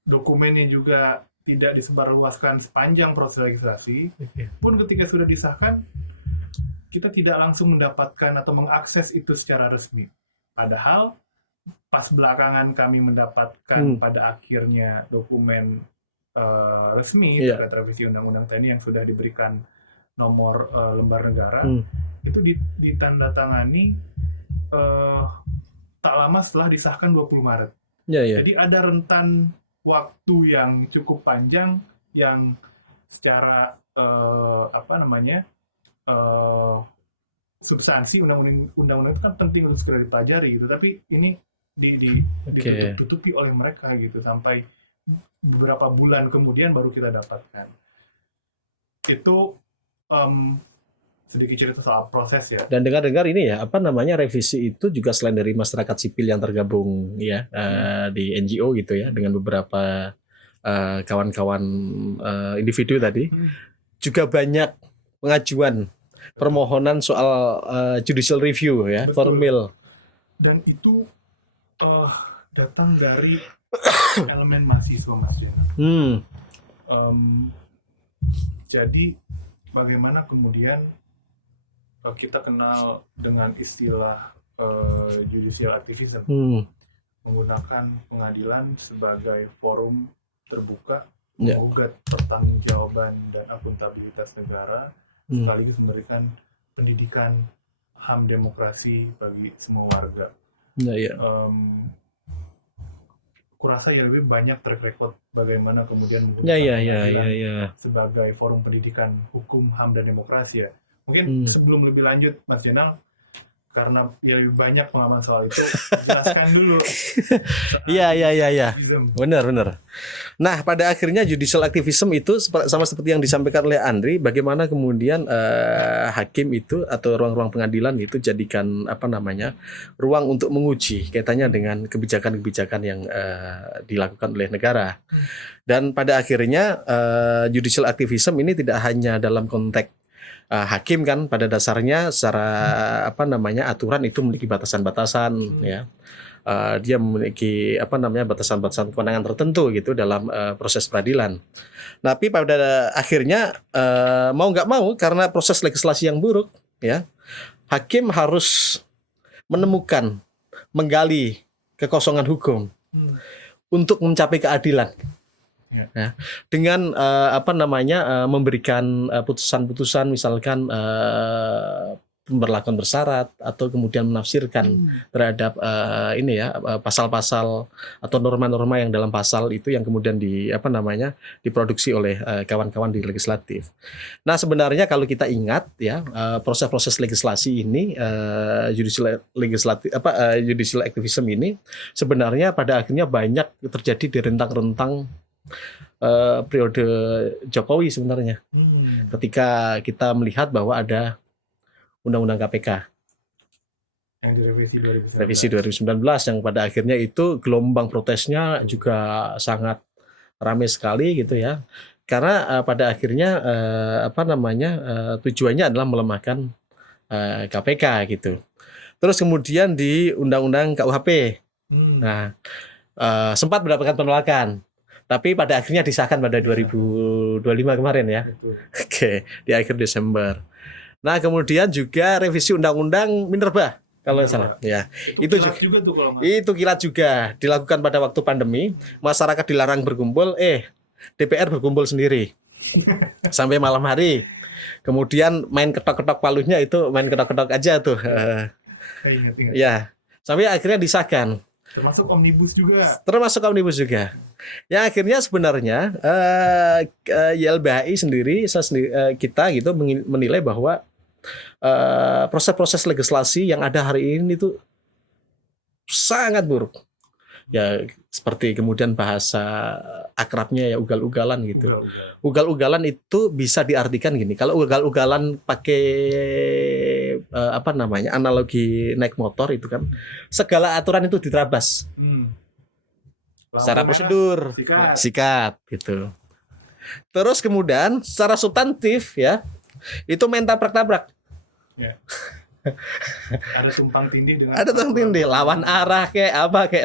dokumennya juga tidak disebarluaskan sepanjang proses legislasi. Pun ketika sudah disahkan, kita tidak langsung mendapatkan atau mengakses itu secara resmi. Padahal pas belakangan kami mendapatkan pada akhirnya dokumen resmi terkait revisi Undang-Undang TNI yang sudah diberikan nomor lembar negara, itu ditandatangani tak lama setelah disahkan 20 Maret. Jadi ada rentan waktu yang cukup panjang yang secara substansi undang-undang itu kan penting untuk segera dipelajari gitu. Tapi ini ditutupi oleh mereka gitu sampai beberapa bulan kemudian baru kita dapatkan. Itu sedikit cerita soal proses ya. Dan dengar-dengar ini ya, revisi itu juga selain dari masyarakat sipil yang tergabung ya di NGO gitu ya, dengan beberapa kawan-kawan individu tadi, juga banyak pengajuan permohonan soal judicial review ya, formil. Dan itu datang dari elemen mahasiswa Mas Jena. Jadi bagaimana kemudian kita kenal dengan istilah judicial activism, menggunakan pengadilan sebagai forum terbuka menggugat pertanggungjawaban dan akuntabilitas negara, sekaligus memberikan pendidikan HAM demokrasi bagi semua warga. Kurasa ya lebih banyak track record bagaimana kemudian menggunakan sebagai forum pendidikan hukum HAM dan demokrasi ya. Mungkin sebelum lebih lanjut Mas Jenal, karena ya lebih banyak pengalaman soal itu, jelaskan dulu. Iya. Benar. Nah, pada akhirnya judicial activism itu sama seperti yang disampaikan oleh Andri, bagaimana kemudian hakim itu atau ruang-ruang pengadilan itu jadikan ruang untuk menguji kaitannya dengan kebijakan-kebijakan yang dilakukan oleh negara. Dan pada akhirnya judicial activism ini tidak hanya dalam konteks hakim kan, pada dasarnya secara aturan itu memiliki batasan-batasan ya. Dia memiliki batasan-batasan kewenangan tertentu gitu dalam proses peradilan. Tapi pada akhirnya mau nggak mau karena proses legislasi yang buruk ya, hakim harus menemukan, menggali kekosongan hukum untuk mencapai keadilan. Ya, dengan memberikan putusan-putusan misalkan pemberlakuan bersyarat atau kemudian menafsirkan terhadap pasal-pasal atau norma-norma yang dalam pasal itu yang kemudian diproduksi oleh kawan-kawan di legislatif. Nah, sebenarnya kalau kita ingat ya, proses-proses legislasi ini, judicial activism ini sebenarnya pada akhirnya banyak terjadi di rentang-rentang periode Jokowi sebenarnya. Ketika kita melihat bahwa ada Undang-Undang KPK yang direvisi 2019. revisi 2019 yang pada akhirnya itu gelombang protesnya juga sangat ramai sekali gitu ya, karena pada akhirnya tujuannya adalah melemahkan KPK gitu. Terus kemudian di Undang-Undang KUHP, nah sempat mendapatkan penolakan, tapi pada akhirnya disahkan pada 2025 kemarin ya. Betul. Oke, di akhir Desember. Nah, kemudian juga revisi Undang-Undang Minerba kalau salah. Ya, Itu kilat juga tuh kalau nggak. itu kilat juga dilakukan pada waktu pandemi. Masyarakat dilarang berkumpul, DPR berkumpul sendiri sampai malam hari. Kemudian main ketok-ketok palunya itu main ketok-ketok aja tuh. Ingat. Ya, sampai akhirnya disahkan. Termasuk omnibus juga. Yang akhirnya sebenarnya YLBHI sendiri, kita gitu menilai bahwa proses-proses legislasi yang ada hari ini itu sangat buruk. Ya, seperti kemudian bahasa akrabnya ya ugal-ugalan gitu. Ugal-ugalan itu bisa diartikan gini. Kalau ugal-ugalan pakai analogi naik motor itu kan segala aturan itu diterabas. Secara prosedur, sikat gitu. Terus kemudian secara substantif ya itu main tabrak-tabrak. Ya. Ada tumpang tindih lawan arah kayak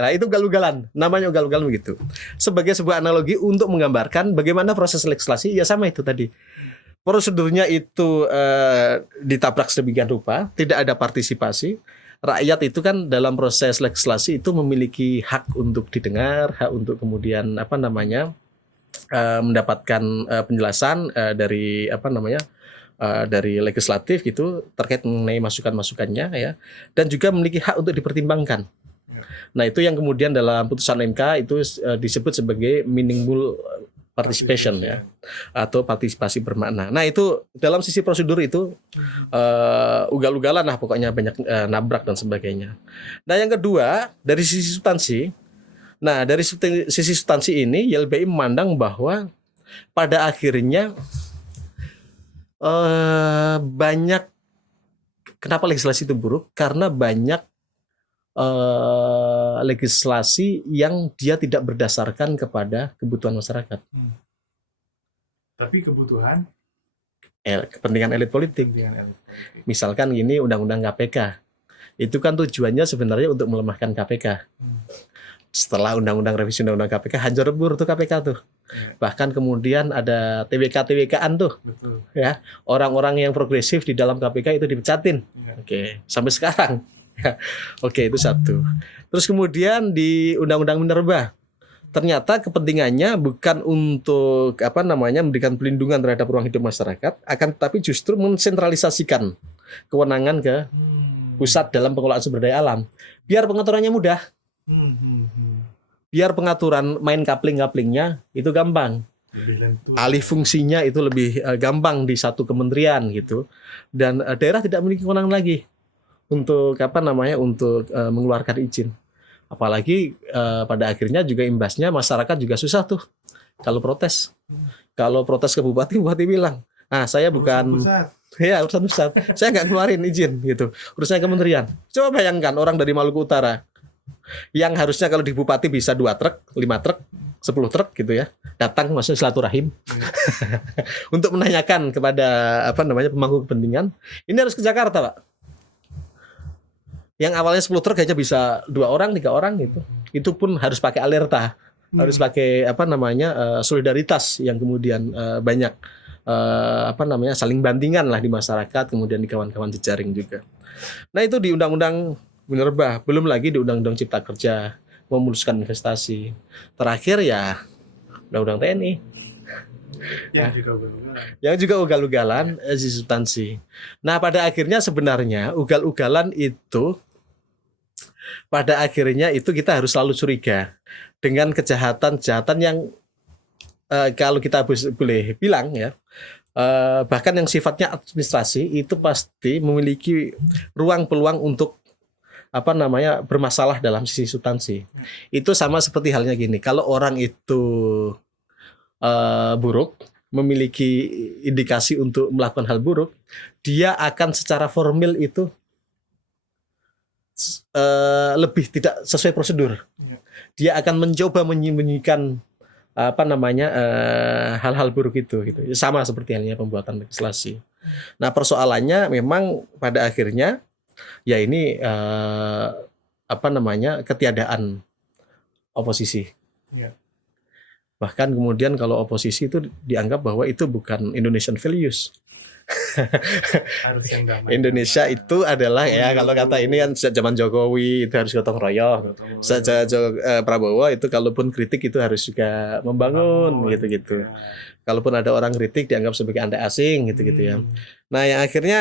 nah itu ugal-ugalan, namanya ugal-ugalan begitu. Sebagai sebuah analogi untuk menggambarkan bagaimana proses legislasi ya sama itu tadi. Prosedurnya itu ditabrak sedemikian rupa, tidak ada partisipasi. Rakyat itu kan dalam proses legislasi itu memiliki hak untuk didengar, hak untuk kemudian mendapatkan penjelasan dari legislatif gitu terkait mengenai masukan-masukannya ya, dan juga memiliki hak untuk dipertimbangkan. Nah, itu yang kemudian dalam putusan MK itu disebut sebagai meaningful participation ya, atau partisipasi bermakna. Nah, itu dalam sisi prosedur itu ugal-ugalan lah pokoknya, banyak nabrak dan sebagainya. Nah, yang kedua dari sisi substansi. Nah, dari sisi substansi ini YLBI memandang bahwa pada akhirnya banyak, kenapa legislasi itu buruk? Karena banyak legislasi yang dia tidak berdasarkan kepada kebutuhan masyarakat. Tapi kebutuhan kepentingan elit politik. Misalkan gini, Undang-Undang KPK. Itu kan tujuannya sebenarnya untuk melemahkan KPK. Setelah revisi Undang-Undang KPK hancur lebur tuh KPK tuh. Bahkan kemudian ada TWK-TWK-an tuh. Betul. Ya, orang-orang yang progresif di dalam KPK itu dipecatin. Oke, sampai sekarang. Oke, itu satu. Terus kemudian di Undang-Undang Minerba, ternyata kepentingannya bukan untuk memberikan pelindungan terhadap ruang hidup masyarakat, akan tetapi justru mensentralisasikan kewenangan ke pusat dalam pengelolaan sumber daya alam. Biar pengaturannya mudah. Biar pengaturan main coupling-couplingnya itu gampang. Alih fungsinya itu lebih gampang di satu kementerian gitu. Dan daerah tidak memiliki kewenangan lagi untuk mengeluarkan izin. Apalagi pada akhirnya juga imbasnya masyarakat juga susah tuh kalau protes. Kalau protes ke bupati bilang, saya bukan urusan pusat. Saya nggak ngeluarin izin gitu. Urusannya kementerian. Coba bayangkan orang dari Maluku Utara yang harusnya kalau di bupati bisa 2 truk, 5 truk, 10 truk gitu ya, datang maksudnya silaturahim untuk menanyakan kepada pemangku kepentingan. Ini harus ke Jakarta, Pak. Yang awalnya 10 truk hanya bisa 2 orang, 3 orang gitu. Itu pun harus pakai alerta, harus pakai solidaritas yang kemudian banyak saling bandingan lah di masyarakat, kemudian di kawan-kawan jejaring juga. Nah, itu di Undang-Undang Minerba, belum lagi di Undang-Undang Cipta Kerja, memuluskan investasi. Terakhir ya Undang-Undang TNI. Yang juga benar. Yang juga ugal-ugalan si substansi. Nah, pada akhirnya sebenarnya ugal-ugalan itu pada akhirnya itu kita harus selalu curiga dengan kejahatan-kejahatan yang kalau kita boleh bilang ya, bahkan yang sifatnya administrasi itu pasti memiliki ruang peluang untuk bermasalah dalam sisi substansi. Itu sama seperti halnya gini, kalau orang itu buruk, memiliki indikasi untuk melakukan hal buruk, dia akan secara formil itu lebih tidak sesuai prosedur. Dia akan mencoba menyembunyikan hal-hal buruk itu gitu. Sama seperti halnya pembuatan legislasi. Nah, persoalannya memang pada akhirnya ya ini ketiadaan oposisi. Ya. Bahkan kemudian kalau oposisi itu dianggap bahwa itu bukan Indonesian values. Harus yang damai. Indonesia itu adalah ya kalau kata ini kan sejak zaman Jokowi itu harus gotong royong. Sejak Prabowo itu kalaupun kritik itu harus juga membangun gitu-gitu. Kalaupun ada orang kritik dianggap sebagai anda asing gitu-gitu ya. Nah, yang akhirnya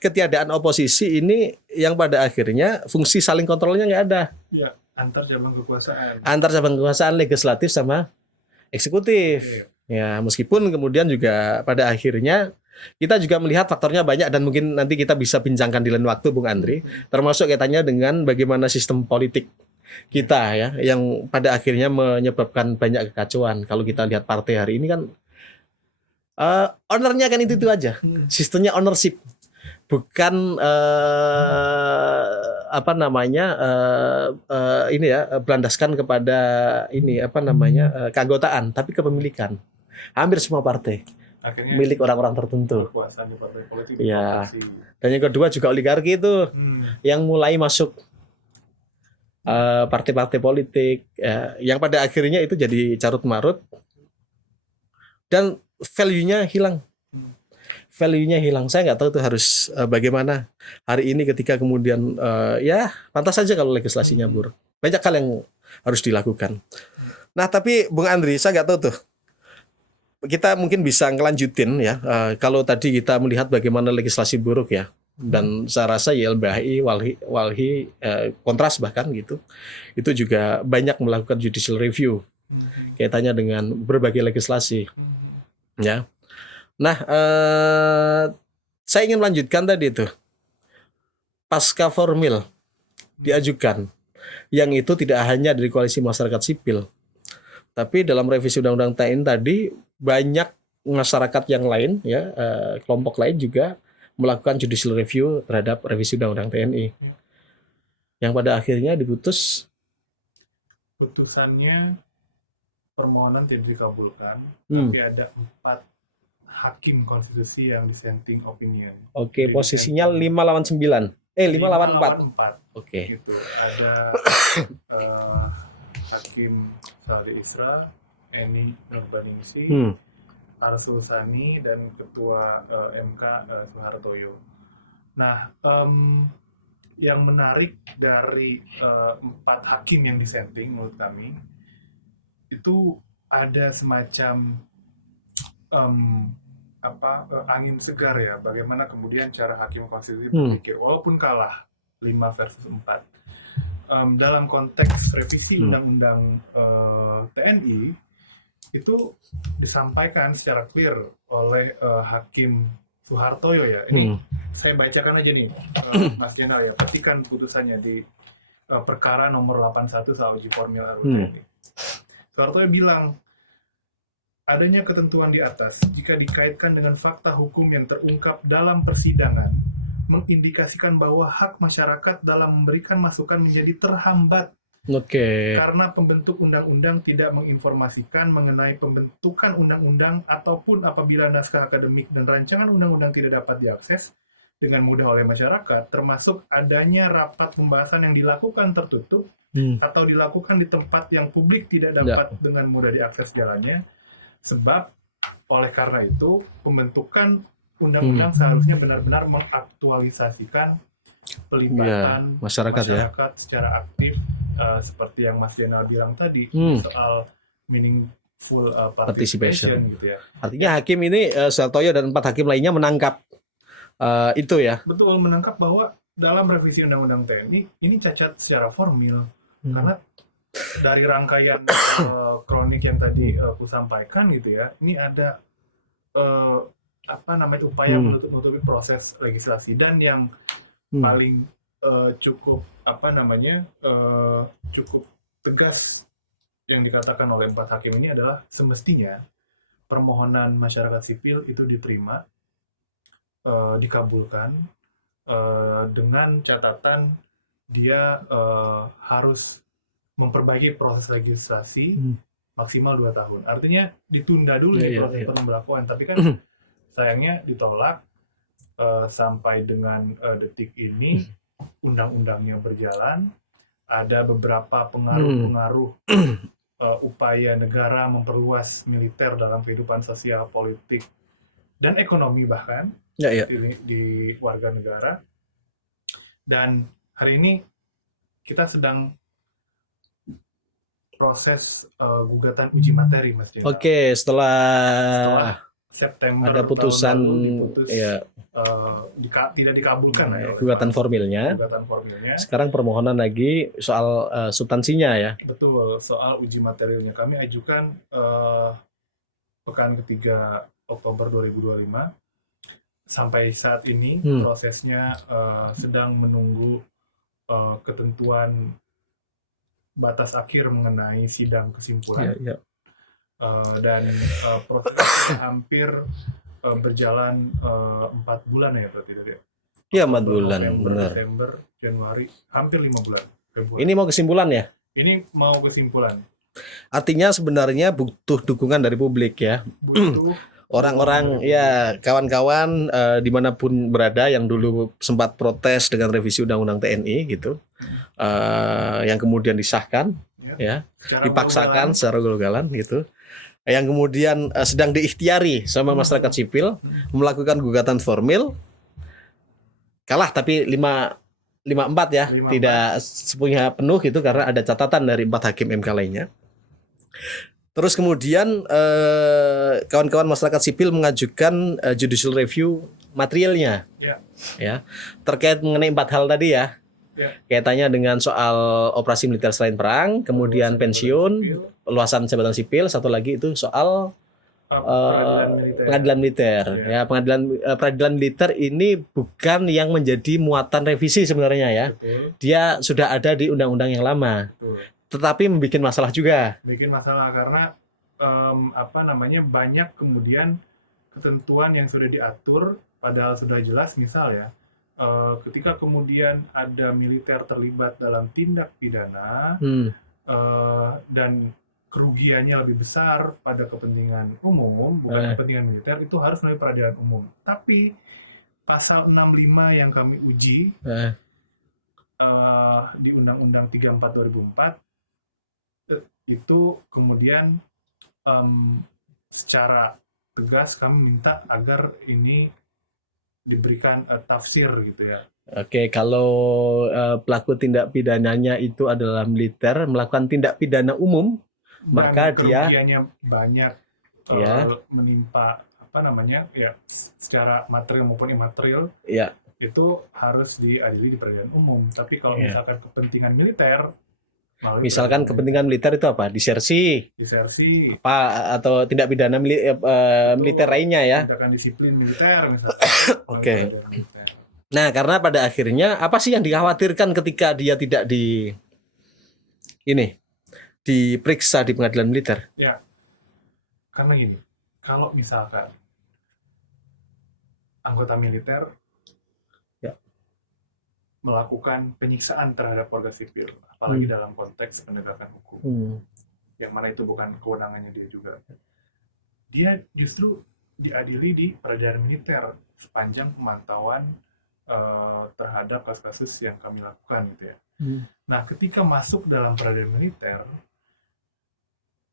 ketiadaan oposisi ini yang pada akhirnya fungsi saling kontrolnya nggak ada. Ya, antar cabang kekuasaan. Antar cabang kekuasaan legislatif sama eksekutif. Ya, meskipun kemudian juga pada akhirnya kita juga melihat faktornya banyak dan mungkin nanti kita bisa bincangkan di lain waktu, Bung Andri, termasuk kaitannya dengan bagaimana sistem politik kita ya, yang pada akhirnya menyebabkan banyak kekacauan. Kalau kita lihat partai hari ini kan ownernya kan itu aja, sistemnya ownership, bukan berlandaskan kepada keanggotaan, tapi kepemilikan. Hampir semua partai akhirnya milik orang-orang tertentu. Kekuasaan di partai politik. Ya. Dan yang kedua juga oligarki itu yang mulai masuk partai-partai politik yang pada akhirnya itu jadi carut marut dan value-nya hilang. Value-nya hilang. Saya nggak tahu itu harus bagaimana hari ini ketika kemudian ya pantas saja kalau legislasinya buruk. Banyak hal yang harus dilakukan. Nah, tapi Bung Andri, saya nggak tahu tuh. Kita mungkin bisa ngelanjutin ya. Kalau tadi kita melihat bagaimana legislasi buruk ya, dan saya rasa YLBHI, Walhi, Kontras bahkan gitu, itu juga banyak melakukan judicial review kaitannya dengan berbagai legislasi, ya. Nah, saya ingin melanjutkan tadi itu pasca formil diajukan, yang itu tidak hanya dari koalisi masyarakat sipil, tapi dalam revisi Undang-Undang TNI tadi banyak masyarakat yang lain ya, kelompok lain juga melakukan judicial review terhadap revisi Undang-Undang TNI. Yang pada akhirnya putusannya permohonan tidak dikabulkan, tapi ada 4 hakim konstitusi yang dissenting opinion. Oke, posisinya 5-9. 5-4. Oke. Gitu. Ada Hakim Saldi Isra, Eni Nurbaningsih, Arsul Sani, dan Ketua MK Soehartoyo. Nah, yang menarik dari 4 hakim yang dissenting menurut kami itu ada semacam angin segar ya, bagaimana kemudian cara hakim konstitusi berpikir walaupun kalah 5 versus 4 dalam konteks revisi undang-undang TNI itu disampaikan secara clear oleh Hakim Soehartoyo ya. Ini saya bacakan aja nih, Mas Jenal ya, petikan putusannya di perkara nomor 81 soal uji formil RUU TNI. Soehartoyo bilang, adanya ketentuan di atas jika dikaitkan dengan fakta hukum yang terungkap dalam persidangan mengindikasikan bahwa hak masyarakat dalam memberikan masukan menjadi terhambat. Karena pembentuk undang-undang tidak menginformasikan mengenai pembentukan undang-undang ataupun apabila naskah akademik dan rancangan undang-undang tidak dapat diakses dengan mudah oleh masyarakat, termasuk adanya rapat pembahasan yang dilakukan tertutup atau dilakukan di tempat yang publik tidak dapat dengan mudah diakses jalannya. Sebab oleh karena itu pembentukan undang-undang seharusnya benar-benar mengaktualisasikan pelibatan masyarakat secara aktif, seperti yang Mas Jenal bilang tadi soal full Participation. participation gitu ya. Artinya hakim ini Suhartoyo dan 4 hakim lainnya menangkap itu ya. Betul, menangkap bahwa dalam revisi Undang-Undang TNI ini cacat secara formil. Karena dari rangkaian kronik yang tadi aku sampaikan gitu ya, ini ada upaya menutup-nutupi proses legislasi, dan yang paling cukup cukup tegas yang dikatakan oleh 4 hakim ini adalah semestinya permohonan masyarakat sipil itu diterima, dikabulkan dengan catatan dia harus memperbaiki proses legislasi maksimal 2 tahun. Artinya ditunda dulu proses pemberlakuan, tapi kan sayangnya ditolak sampai dengan detik ini undang-undangnya berjalan. Ada beberapa pengaruh-pengaruh upaya negara memperluas militer dalam kehidupan sosial, politik, dan ekonomi bahkan di warga negara. Dan hari ini kita sedang proses gugatan uji materi, Mas Jendral. Oke, setelah September ada putusan tahun lalu diputus, ya tidak dikabulkan gugatan formilnya. Sekarang permohonan lagi soal substansinya ya. Betul, soal uji materialnya kami ajukan pekan ketiga Oktober 2025. Sampai saat ini prosesnya sedang menunggu ketentuan batas akhir mengenai sidang kesimpulan. Dan prosesnya hampir berjalan 4 bulan ya berarti tadi. Iya, 4 bulan, benar. Desember, Januari, hampir 5 bulan. Februari. Ini mau kesimpulan ya? Ini mau kesimpulan. Artinya sebenarnya butuh dukungan dari publik ya. Butuh orang-orang ya, kawan-kawan dimanapun berada yang dulu sempat protes dengan revisi Undang-Undang TNI gitu, yang kemudian disahkan, ya, dipaksakan secara ugal-ugalan gitu. Yang kemudian sedang diikhtiari sama masyarakat sipil melakukan gugatan formil, kalah tapi 5-4 ya, 5-4. Tidak sepenuhnya penuh gitu karena ada catatan dari 4 hakim MK lainnya. Terus kemudian kawan-kawan masyarakat sipil mengajukan judicial review materialnya, ya, terkait mengenai 4 hal tadi ya. Kaitannya dengan soal operasi militer selain perang, kemudian pensiun, luasan jabatan sipil, satu lagi itu soal pengadilan militer. Ya, peradilan militer ini bukan yang menjadi muatan revisi sebenarnya ya. Dia sudah ada di undang-undang yang lama. Tetapi membuat masalah juga. Bikin masalah karena banyak kemudian ketentuan yang sudah diatur padahal sudah jelas, misal ya. Ketika kemudian ada militer terlibat dalam tindak pidana dan kerugiannya lebih besar pada kepentingan umum, bukan kepentingan militer, itu harus melalui peradilan umum. Tapi pasal 65 yang kami uji di Undang-Undang 34 2004 itu kemudian secara tegas kami minta agar ini diberikan tafsir gitu ya. Oke, kalau pelaku tindak pidananya itu adalah militer melakukan tindak pidana umum, dan maka dia kerugiannya banyak menimpa secara material maupun imaterial, itu harus diadili di peradilan umum. Tapi kalau misalkan kepentingan militer, misalkan kepentingan militer itu apa? Disersi apa atau tindak pidana militer lainnya ya. Tindakan disiplin militer misalkan. Oke. Nah, karena pada akhirnya apa sih yang dikhawatirkan ketika dia tidak diperiksa di pengadilan militer? Ya, karena gini, kalau misalkan anggota militer melakukan penyiksaan terhadap warga sipil, apalagi dalam konteks penegakan hukum, yang mana itu bukan kewenangannya dia juga, dia justru diadili di peradilan militer sepanjang pemantauan terhadap kasus-kasus yang kami lakukan gitu ya. Nah, ketika masuk dalam peradilan militer,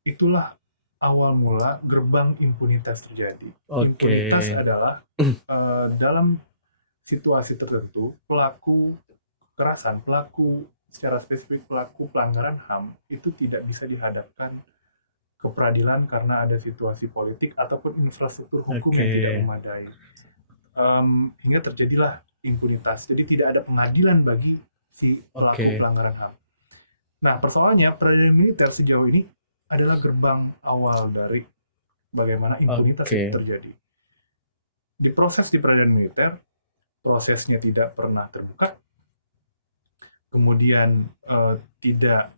itulah awal mula gerbang impunitas terjadi. Impunitas adalah dalam situasi tertentu pelaku kekerasan, pelaku secara spesifik pelaku pelanggaran HAM itu tidak bisa dihadapkan ke peradilan karena ada situasi politik ataupun infrastruktur hukum yang Oke. tidak memadai. Hingga terjadilah impunitas. Jadi tidak ada pengadilan bagi si pelaku Oke. pelanggaran HAM. Nah, persoalannya peradilan militer sejauh ini adalah gerbang awal dari bagaimana impunitas Oke. itu terjadi. Di proses di peradilan militer, prosesnya tidak pernah terbuka, kemudian tidak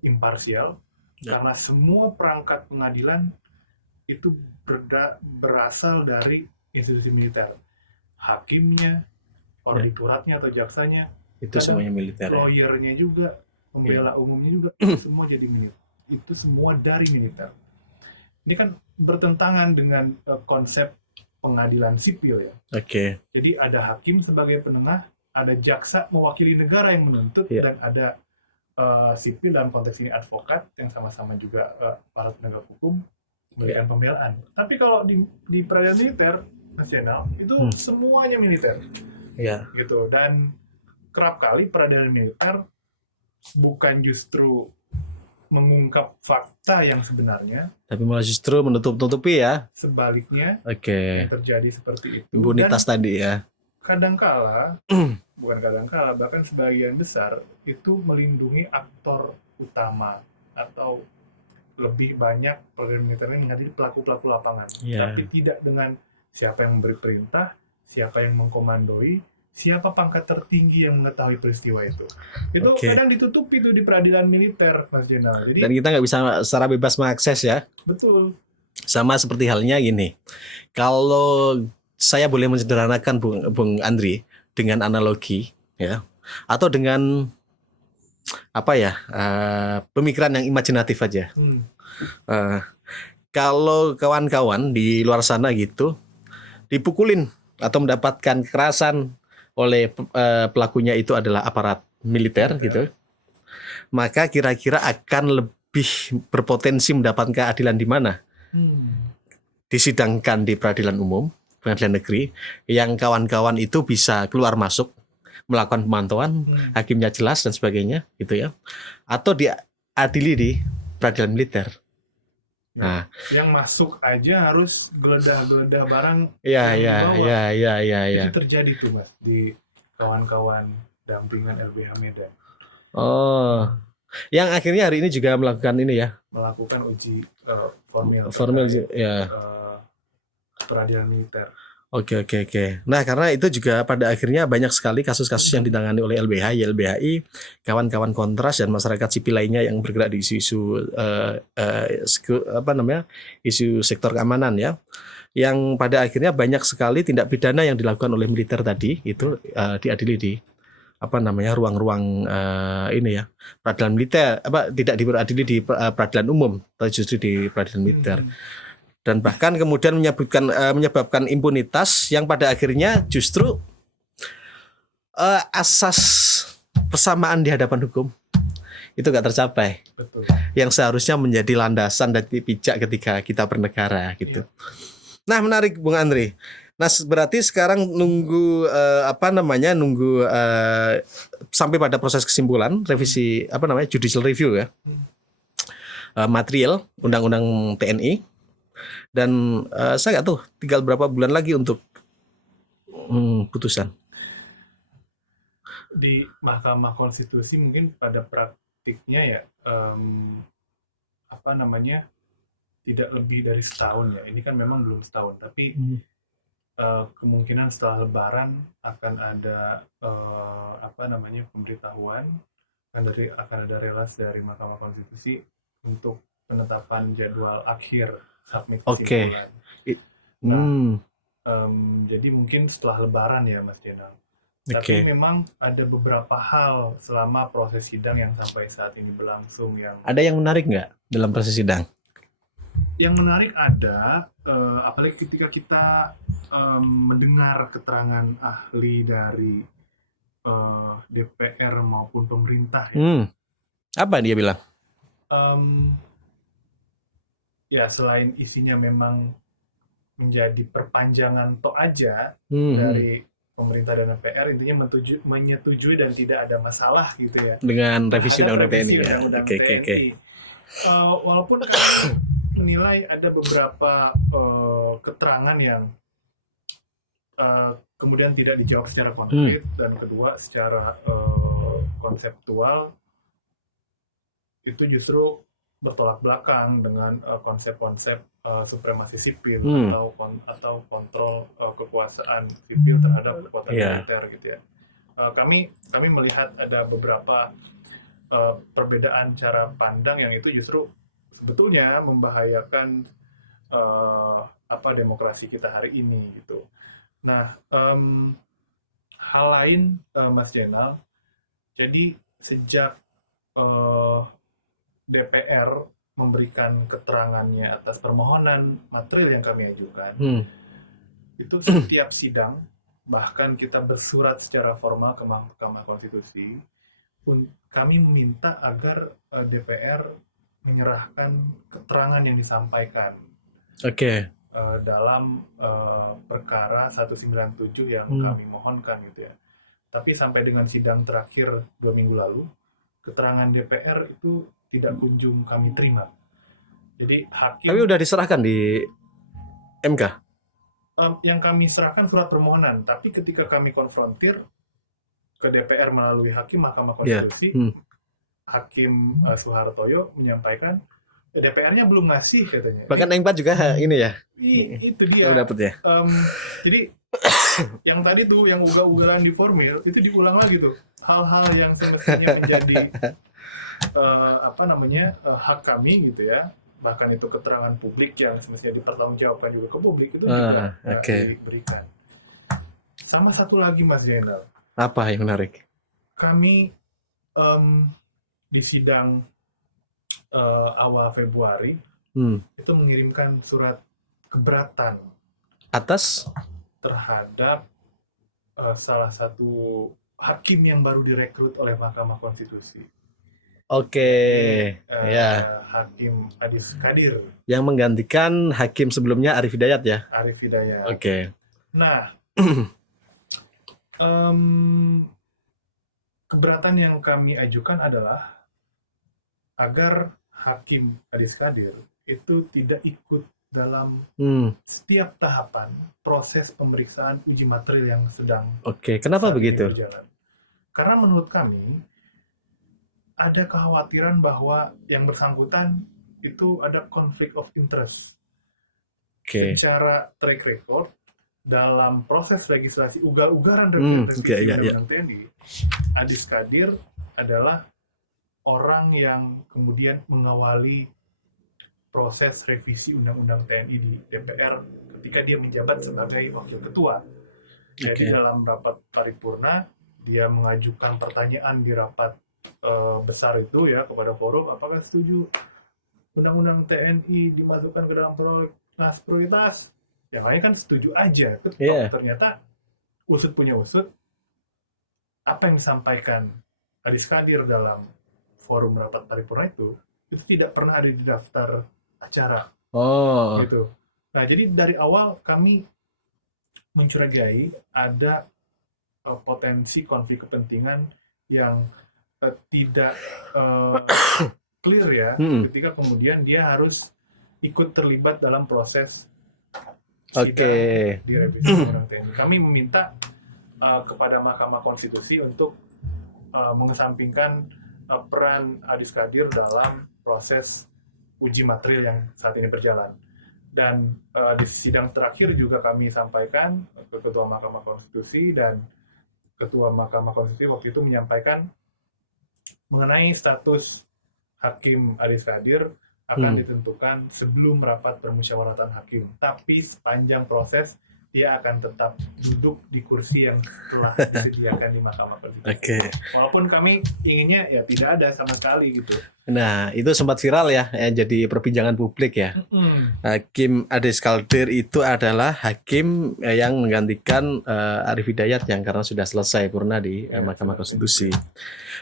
imparsial, Ya. karena semua perangkat pengadilan itu berasal dari institusi militer. Hakimnya, auditoratnya atau jaksanya, Itu kadang semuanya militer ya. lawyernya juga, pembela umumnya juga, semua jadi militer. Itu semua dari militer. Ini kan bertentangan dengan konsep pengadilan sipil ya. Oke. Jadi ada hakim sebagai penengah, ada jaksa mewakili negara yang menuntut, Iya. dan ada sipil dalam konteks ini advokat yang sama-sama juga para penegak hukum memberikan pembelaan. Tapi kalau di peradilan militer nasional itu semuanya militer, Ya. gitu. Dan kerap kali peradilan militer bukan justru mengungkap fakta yang sebenarnya, Tapi malah justru menutup-nutupi ya. sebaliknya Oke. yang terjadi seperti itu. Impunitas Dan tadi ya. kadangkala, bukan kadangkala, bahkan sebagian besar itu melindungi aktor utama, atau lebih banyak peradilan militer ini mengadili pelaku-pelaku lapangan, Iya. tapi tidak dengan siapa yang memberi perintah, siapa yang mengkomandoi, siapa pangkat tertinggi yang mengetahui peristiwa itu. Itu Oke. kadang ditutupi tuh di peradilan militer, Mas Jenal. Jadi Dan kita nggak bisa secara bebas mengakses ya. betul. Sama seperti halnya gini. Kalau saya boleh menyederhanakan Bung Andri dengan analogi ya, atau dengan apa ya, pemikiran yang imajinatif aja. Eh, Kalau kawan-kawan di luar sana gitu dipukulin atau mendapatkan kekerasan oleh pelakunya itu adalah aparat militer gitu, maka kira-kira akan lebih berpotensi mendapatkan keadilan di mana? Disidangkan di peradilan umum, pengadilan negeri, yang kawan-kawan itu bisa keluar masuk, melakukan pemantauan, hakimnya jelas dan sebagainya gitu ya, atau diadili di peradilan militer. Nah, yang masuk aja harus geledah-geledah barang. ya. Itu terjadi tuh, Mas, di kawan-kawan dampingan LBH Medan. Oh, yang akhirnya hari ini juga melakukan ini ya, Melakukan uji formil ya. peradilan militer. Oke. Nah, karena itu juga pada akhirnya banyak sekali kasus-kasus yang ditangani oleh LBH, YLBHI, kawan-kawan kontras dan masyarakat sipil lainnya yang bergerak di isu-isu isu sektor keamanan ya, yang pada akhirnya banyak sekali tindak pidana yang dilakukan oleh militer tadi itu diadili di ruang-ruang ini ya, peradilan militer, tidak diadili di peradilan umum, tapi justru di peradilan militer. Dan bahkan kemudian menyebabkan impunitas yang pada akhirnya justru asas persamaan di hadapan hukum itu gak tercapai. Betul. Yang seharusnya menjadi landasan dan pijak ketika kita bernegara gitu. Nah, menarik Bung Andri. Nah, berarti sekarang nunggu sampai pada proses kesimpulan revisi judicial review ya. Material undang-undang TNI. Dan saya nggak tahu tinggal berapa bulan lagi untuk putusan di Mahkamah Konstitusi. Mungkin pada praktiknya ya tidak lebih dari setahun ya. Ini kan memang belum setahun, tapi kemungkinan setelah Lebaran akan ada pemberitahuan, akan ada relas dari Mahkamah Konstitusi untuk penetapan jadwal akhir submit kesimpulan. Jadi mungkin setelah Lebaran ya, Mas Jenal. Tapi memang ada beberapa hal selama proses sidang yang sampai saat ini berlangsung yang... Ada yang menarik nggak dalam proses sidang? Yang menarik ada, apalagi ketika kita mendengar keterangan ahli dari DPR maupun pemerintah. Apa dia bilang? Ya, selain isinya memang menjadi perpanjangan tok aja dari pemerintah dan DPR, intinya menyetujui dan tidak ada masalah gitu ya dengan revisi undang-undang TNI. Oke. Walaupun kami menilai ada beberapa keterangan yang kemudian tidak dijawab secara konkret, dan kedua secara konseptual itu justru bertolak belakang dengan konsep-konsep supremasi sipil atau kontrol kekuasaan sipil terhadap kekuatan militer gitu ya. Kami melihat ada beberapa perbedaan cara pandang yang itu justru sebetulnya membahayakan demokrasi kita hari ini gitu. Nah, hal lain Mas Jenal, jadi sejak DPR memberikan keterangannya atas permohonan material yang kami ajukan, itu setiap sidang, bahkan kita bersurat secara formal ke Mahkamah Konstitusi, kami meminta agar DPR menyerahkan keterangan yang disampaikan dalam perkara 197 yang kami mohonkan gitu ya. Tapi sampai dengan sidang terakhir 2 minggu lalu, keterangan DPR itu tidak kunjung kami terima. Jadi hakim. Tapi udah diserahkan di MK. Yang kami serahkan surat permohonan, tapi ketika kami konfrontir ke DPR melalui hakim Mahkamah Konstitusi, Hakim Soehartoyo menyampaikan DPR-nya belum ngasih katanya. Bahkan MK juga ini ya. Itu dia. Dapet ya. Jadi yang tadi tuh yang ugal-ugalan di formil itu diulang lagi tuh. Hal-hal yang semestinya menjadi hak kami gitu ya. Bahkan itu keterangan publik yang semestinya dipertanggungjawabkan juga ke publik itu tidak diberikan. Sama satu lagi Mas Zainal. Apa yang menarik? Kami di sidang awal Februari itu mengirimkan surat keberatan atas terhadap salah satu hakim yang baru direkrut oleh Mahkamah Konstitusi. Hakim Adis Kadir yang menggantikan hakim sebelumnya Arif Hidayat ya. Arif Hidayat. Nah, keberatan yang kami ajukan adalah agar Hakim Adis Kadir itu tidak ikut dalam setiap tahapan proses pemeriksaan uji material yang sedang kenapa begitu? Berjalan. Karena menurut kami ada kekhawatiran bahwa yang bersangkutan itu ada konflik of interest. Secara track record dalam proses legislasi ugal-ugalan revisi Undang-Undang TNI, Adis Kadir adalah orang yang kemudian mengawali proses revisi Undang-Undang TNI di DPR ketika dia menjabat sebagai wakil ketua. Jadi dalam rapat paripurna dia mengajukan pertanyaan di rapat besar itu ya kepada forum, apakah setuju Undang-Undang TNI dimasukkan ke dalam prolegnas prioritas? Yang lain kan setuju aja. Ternyata usut punya usut, apa yang disampaikan Adis Kadir dalam forum rapat paripurna itu tidak pernah ada di daftar acara. Gitu. Nah, jadi dari awal kami mencurigai ada potensi konflik kepentingan yang tidak clear ya, ketika kemudian dia harus ikut terlibat dalam proses sidang di revisi Undang-Undang TNI. Kami meminta kepada Mahkamah Konstitusi untuk mengesampingkan peran Adis Kadir dalam proses uji material yang saat ini berjalan. Dan di sidang terakhir juga kami sampaikan ke Ketua Mahkamah Konstitusi, dan Ketua Mahkamah Konstitusi waktu itu menyampaikan mengenai status Hakim Adis Kadir akan ditentukan sebelum rapat permusyawaratan hakim. Tapi sepanjang proses dia akan tetap duduk di kursi yang telah disediakan di Mahkamah Konstitusi. Walaupun kami inginnya ya tidak ada sama sekali gitu. Nah, itu sempat viral ya, jadi perbincangan publik ya. Hakim Adis Kadir itu adalah hakim yang menggantikan Arif Hidayat yang karena sudah selesai purna di Mahkamah Konstitusi.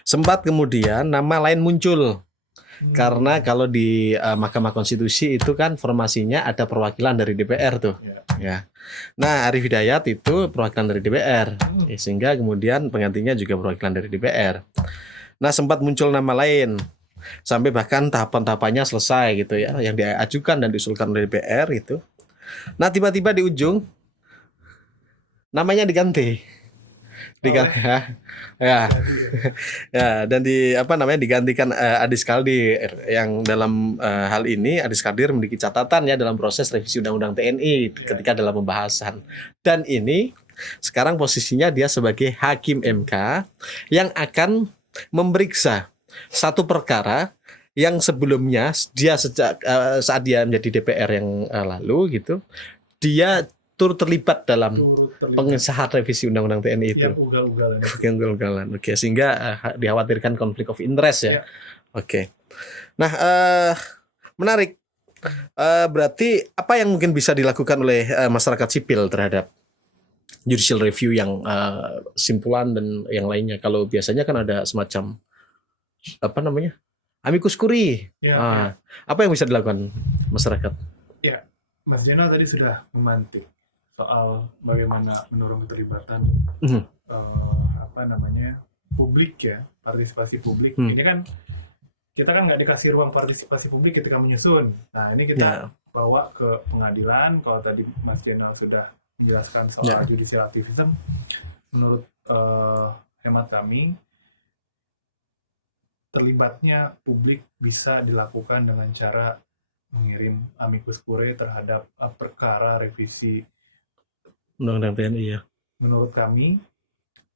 Sempat kemudian nama lain muncul. Karena kalau di Mahkamah Konstitusi itu kan formasinya ada perwakilan dari DPR tuh. Ya. Nah, Arif Hidayat itu perwakilan dari DPR. Sehingga kemudian penggantinya juga perwakilan dari DPR. Nah, sempat muncul nama lain. sampai bahkan tahapan-tahapannya selesai gitu ya, yang diajukan dan diusulkan oleh DPR itu. Nah, tiba-tiba di ujung namanya diganti. Diganti ya. Ya, dan digantikan Adis Kaldir yang dalam hal ini Adis Kaldir memiliki catatan ya dalam proses revisi Undang-Undang TNI ketika dalam pembahasan. Dan ini sekarang posisinya dia sebagai hakim MK yang akan memeriksa satu perkara yang sebelumnya dia saat dia menjadi DPR yang lalu gitu, dia turut terlibat dalam pengesahan revisi Undang-Undang TNI itu. Yang ugal-ugalan. Ugal-ugalan. Oke, sehingga dikhawatirkan konflik of interest ya. Oke. Nah, menarik. Berarti apa yang mungkin bisa dilakukan oleh masyarakat sipil terhadap judicial review yang simpulan dan yang lainnya? Kalau biasanya kan ada semacam amicus curiae. Apa yang bisa dilakukan masyarakat? Ya, Mas Jena tadi sudah memantik soal bagaimana mendorong keterlibatan publik ya, partisipasi publik. Ini kan kita kan nggak dikasih ruang partisipasi publik ketika menyusun. Nah, ini kita bawa ke pengadilan. Kalau tadi Mas Jena sudah menjelaskan soal judicial activism, menurut hemat kami terlibatnya publik bisa dilakukan dengan cara mengirim amicus curiae terhadap perkara revisi Undang-Undang TNI ya. Menurut kami,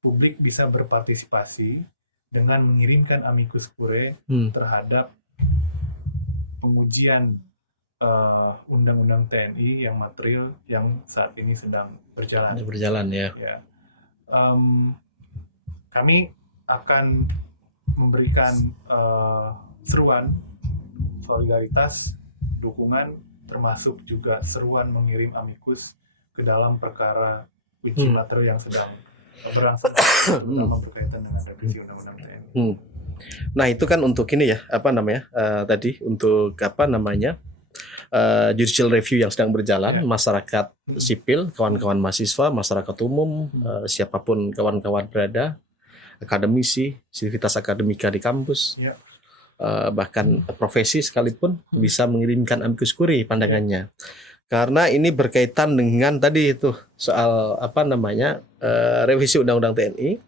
publik bisa berpartisipasi dengan mengirimkan amicus curiae terhadap pengujian Undang-Undang TNI yang material yang saat ini sedang berjalan. Ya. Kami akan memberikan seruan solidaritas, dukungan, termasuk juga seruan mengirim amicus ke dalam perkara uji material yang sedang berlangsung terutama berkaitan dengan revisi Undang-Undang TNI. Nah, itu kan untuk ini ya, tadi untuk judicial review yang sedang berjalan, masyarakat sipil, kawan-kawan mahasiswa, masyarakat umum, siapapun kawan-kawan berada, akademisi, sivitas akademika di kampus, bahkan profesi sekalipun bisa mengirimkan amicus curiae pandangannya. Karena ini berkaitan dengan tadi itu soal revisi Undang-Undang TNI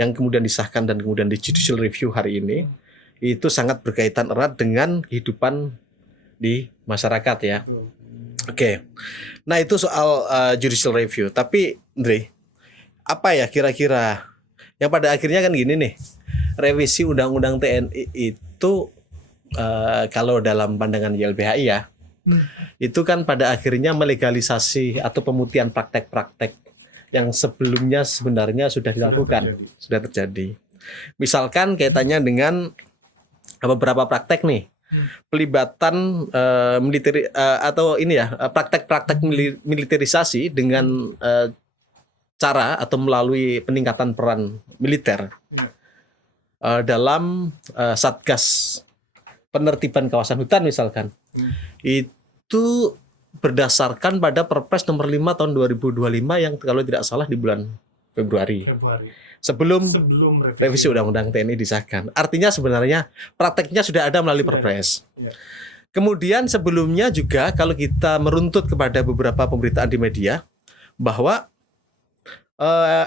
yang kemudian disahkan dan kemudian di judicial review hari ini, itu sangat berkaitan erat dengan kehidupan di masyarakat ya. Oke. Nah, itu soal judicial review. Tapi Andre, apa ya kira-kira yang pada akhirnya kan gini nih, revisi Undang-Undang TNI itu kalau dalam pandangan YLBHI ya, itu kan pada akhirnya melegalisasi atau pemutihan praktek-praktek yang sebelumnya sebenarnya sudah dilakukan, sudah terjadi. Misalkan kaitannya dengan beberapa praktek nih, pelibatan militer praktek-praktek militerisasi dengan cara atau melalui peningkatan peran militer dalam satgas penertiban kawasan hutan misalkan. Itu berdasarkan pada Perpres nomor 5 tahun 2025 yang kalau tidak salah di bulan Februari. Sebelum revisi Undang-Undang TNI disahkan. Artinya sebenarnya prakteknya sudah ada melalui Perpres. Kemudian sebelumnya juga kalau kita meruntut kepada beberapa pemberitaan di media bahwa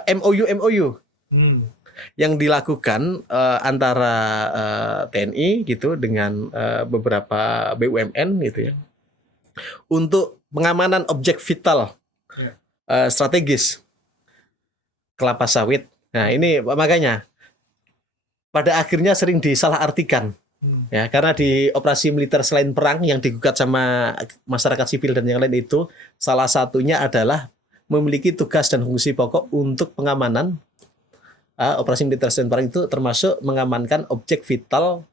MOU yang dilakukan antara TNI gitu dengan beberapa BUMN gitu ya untuk pengamanan objek vital strategis kelapa sawit. Nah, ini makanya pada akhirnya sering disalahartikan ya, karena di operasi militer selain perang yang digugat sama masyarakat sipil dan yang lain itu salah satunya adalah memiliki tugas dan fungsi pokok untuk pengamanan operasi militer selain perang itu termasuk mengamankan objek vital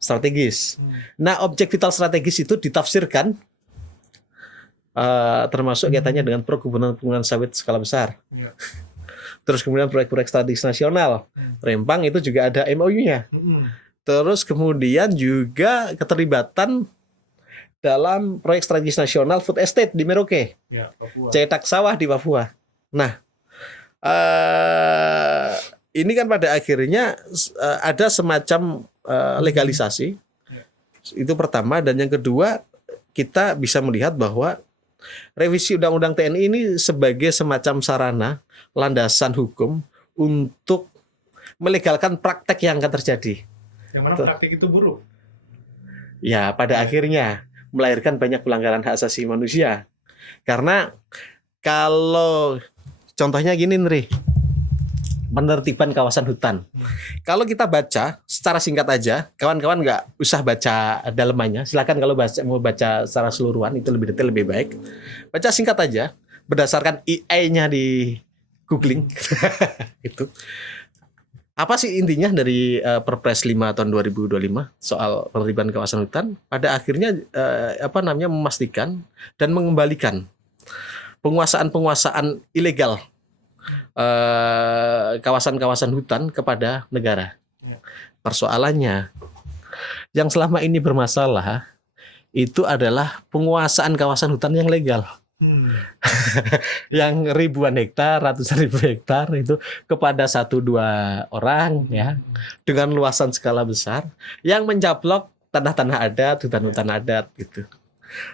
strategis. Nah, objek vital strategis itu ditafsirkan termasuk kaitannya dengan perkebunan sawit skala besar. Terus kemudian proyek-proyek strategis nasional. Rempang itu juga ada MOU-nya. Terus kemudian juga keterlibatan dalam proyek strategis nasional food estate di Merauke. Cetak sawah di Papua. Nah, ini kan pada akhirnya ada semacam legalisasi Itu pertama, dan yang kedua kita bisa melihat bahwa revisi Undang-Undang TNI ini sebagai semacam sarana landasan hukum untuk melegalkan praktek yang akan terjadi. Yang mana Tuh. praktik itu buruk. Ya, pada akhirnya melahirkan banyak pelanggaran hak asasi manusia. Karena kalau contohnya gini, Nri, penertiban kawasan hutan. Kalau kita baca secara singkat aja, kawan-kawan nggak usah baca dalamannya. Silakan kalau mau baca secara keseluruhan itu lebih detail lebih baik. Baca singkat aja berdasarkan AI-nya di googling. Itu. Apa sih intinya dari Perpres 5 tahun 2025 soal penertiban kawasan hutan? Pada akhirnya memastikan dan mengembalikan penguasaan ilegal kawasan-kawasan hutan kepada negara. Persoalannya yang selama ini bermasalah itu adalah penguasaan kawasan hutan yang legal. Yang ribuan hektar, ratusan ribu hektar itu kepada 1-2 orang ya, dengan luasan skala besar yang mencaplok tanah-tanah adat, hutan-hutan adat gitu.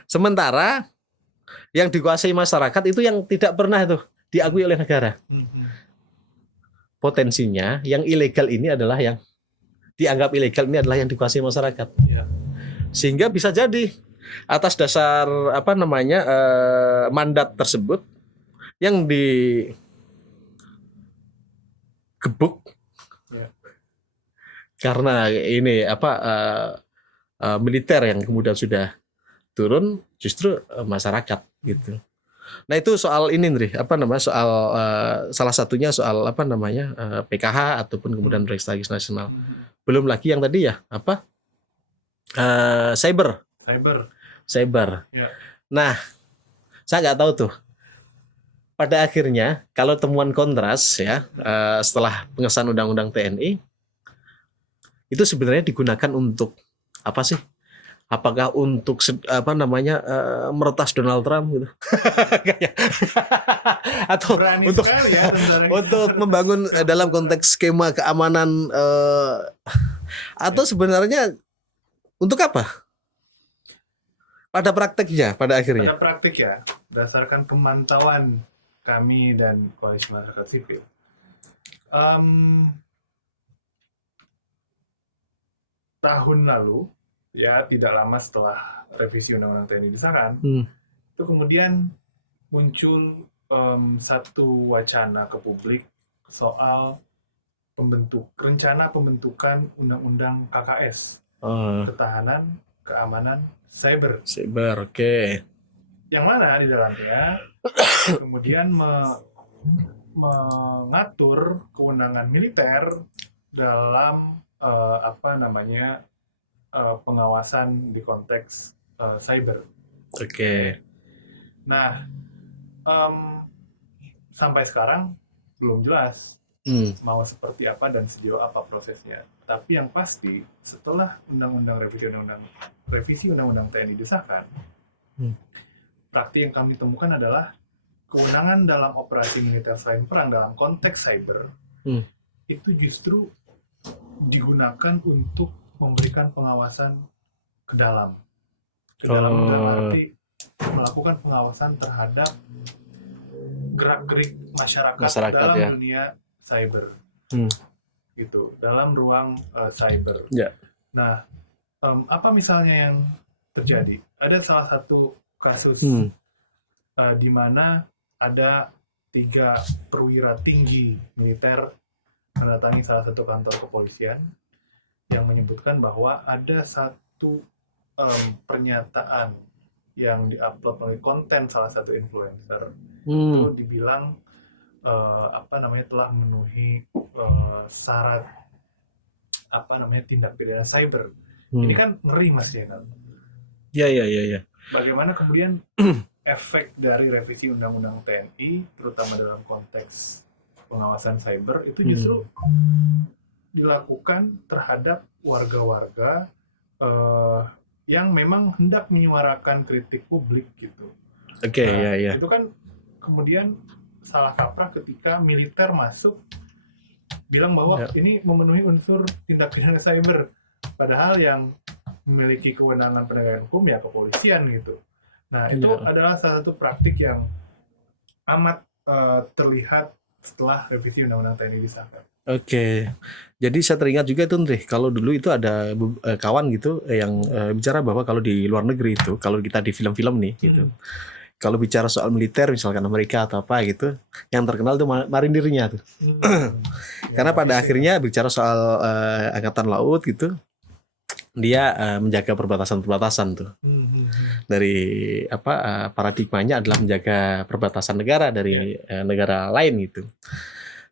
Sementara yang dikuasai masyarakat itu yang tidak pernah itu diakui oleh negara. Potensinya yang ilegal ini adalah yang dianggap ilegal ini adalah yang dikuasai masyarakat. Sehingga bisa jadi atas dasar mandat tersebut yang digebuk karena ini militer yang kemudian sudah turun, justru masyarakat gitu. Nah itu soal ini, Ndri, soal salah satunya soal PKH ataupun kemudian proyek strategis nasional. Belum lagi yang tadi ya cyber. Ya. Nah, saya nggak tahu tuh. Pada akhirnya kalau temuan Kontras ya setelah pengesahan Undang-Undang TNI itu sebenarnya digunakan untuk apa sih? Apakah untuk meretas Donald Trump gitu? Atau Berani untuk ya, untuk membangun dalam konteks skema keamanan atau sebenarnya untuk apa? Pada prakteknya, pada akhirnya. Pada praktik ya, berdasarkan pemantauan kami dan Koalisi Masyarakat Sipil, tahun lalu, ya tidak lama setelah revisi Undang-Undang TNI disahkan, itu kemudian muncul satu wacana ke publik soal rencana pembentukan Undang-Undang KKS, Ketahanan Keamanan Cyber, oke. yang mana di dalamnya kemudian mengatur kewenangan militer dalam pengawasan di konteks cyber. Oke. Nah, sampai sekarang belum jelas mau seperti apa dan sejauh apa prosesnya. Tapi yang pasti setelah revisi Undang-Undang TNI disahkan, praktik yang kami temukan adalah kewenangan dalam operasi militer selain perang dalam konteks cyber itu justru digunakan untuk memberikan pengawasan ke dalam dalam arti melakukan pengawasan terhadap gerak-gerik masyarakat dalam ya. dunia cyber, gitu, dalam ruang cyber. Ya. Nah, apa misalnya yang terjadi? Ada salah satu kasus di mana ada 3 perwira tinggi militer mendatangi salah satu kantor kepolisian yang menyebutkan bahwa ada satu pernyataan yang diupload melalui konten salah satu influencer itu dibilang telah memenuhi syarat tindak pidana cyber. Ini kan ngeri, Mas Jenal. Ya. Bagaimana kemudian efek dari revisi Undang-Undang TNI terutama dalam konteks pengawasan cyber itu justru dilakukan terhadap warga-warga yang memang hendak menyuarakan kritik publik gitu. Oke, ya. Itu kan kemudian salah kaprah ketika militer masuk bilang bahwa ini memenuhi unsur tindak pidana cyber, padahal yang memiliki kewenangan penegakan hukum ya kepolisian gitu. Nah itu Iya. adalah salah satu praktik yang amat terlihat setelah revisi Undang-Undang TNI disahkan. Oke, jadi saya teringat juga itu Ndre, kalau dulu itu ada kawan gitu yang bicara bahwa kalau di luar negeri itu, kalau kita di film-film nih gitu, kalau bicara soal militer misalkan Amerika atau apa gitu, yang terkenal tuh marinirnya tuh. Karena pada akhirnya bicara soal angkatan laut gitu, dia menjaga perbatasan-perbatasan tuh. Dari apa paradigmanya adalah menjaga perbatasan negara dari negara lain gitu.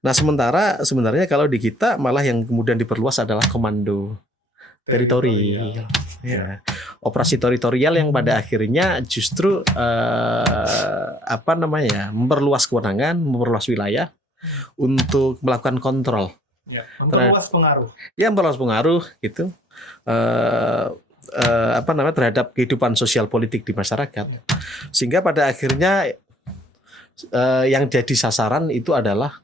Nah, sebenarnya kalau di kita malah yang kemudian diperluas adalah komando teritori. Ya. Operasi teritorial yang pada akhirnya justru apa namanya? Memperluas kewenangan, memperluas wilayah untuk melakukan kontrol. Ya, memperluas pengaruh. Ya, memperluas pengaruh gitu. Apa namanya terhadap kehidupan sosial politik di masyarakat. Sehingga pada akhirnya yang jadi sasaran itu adalah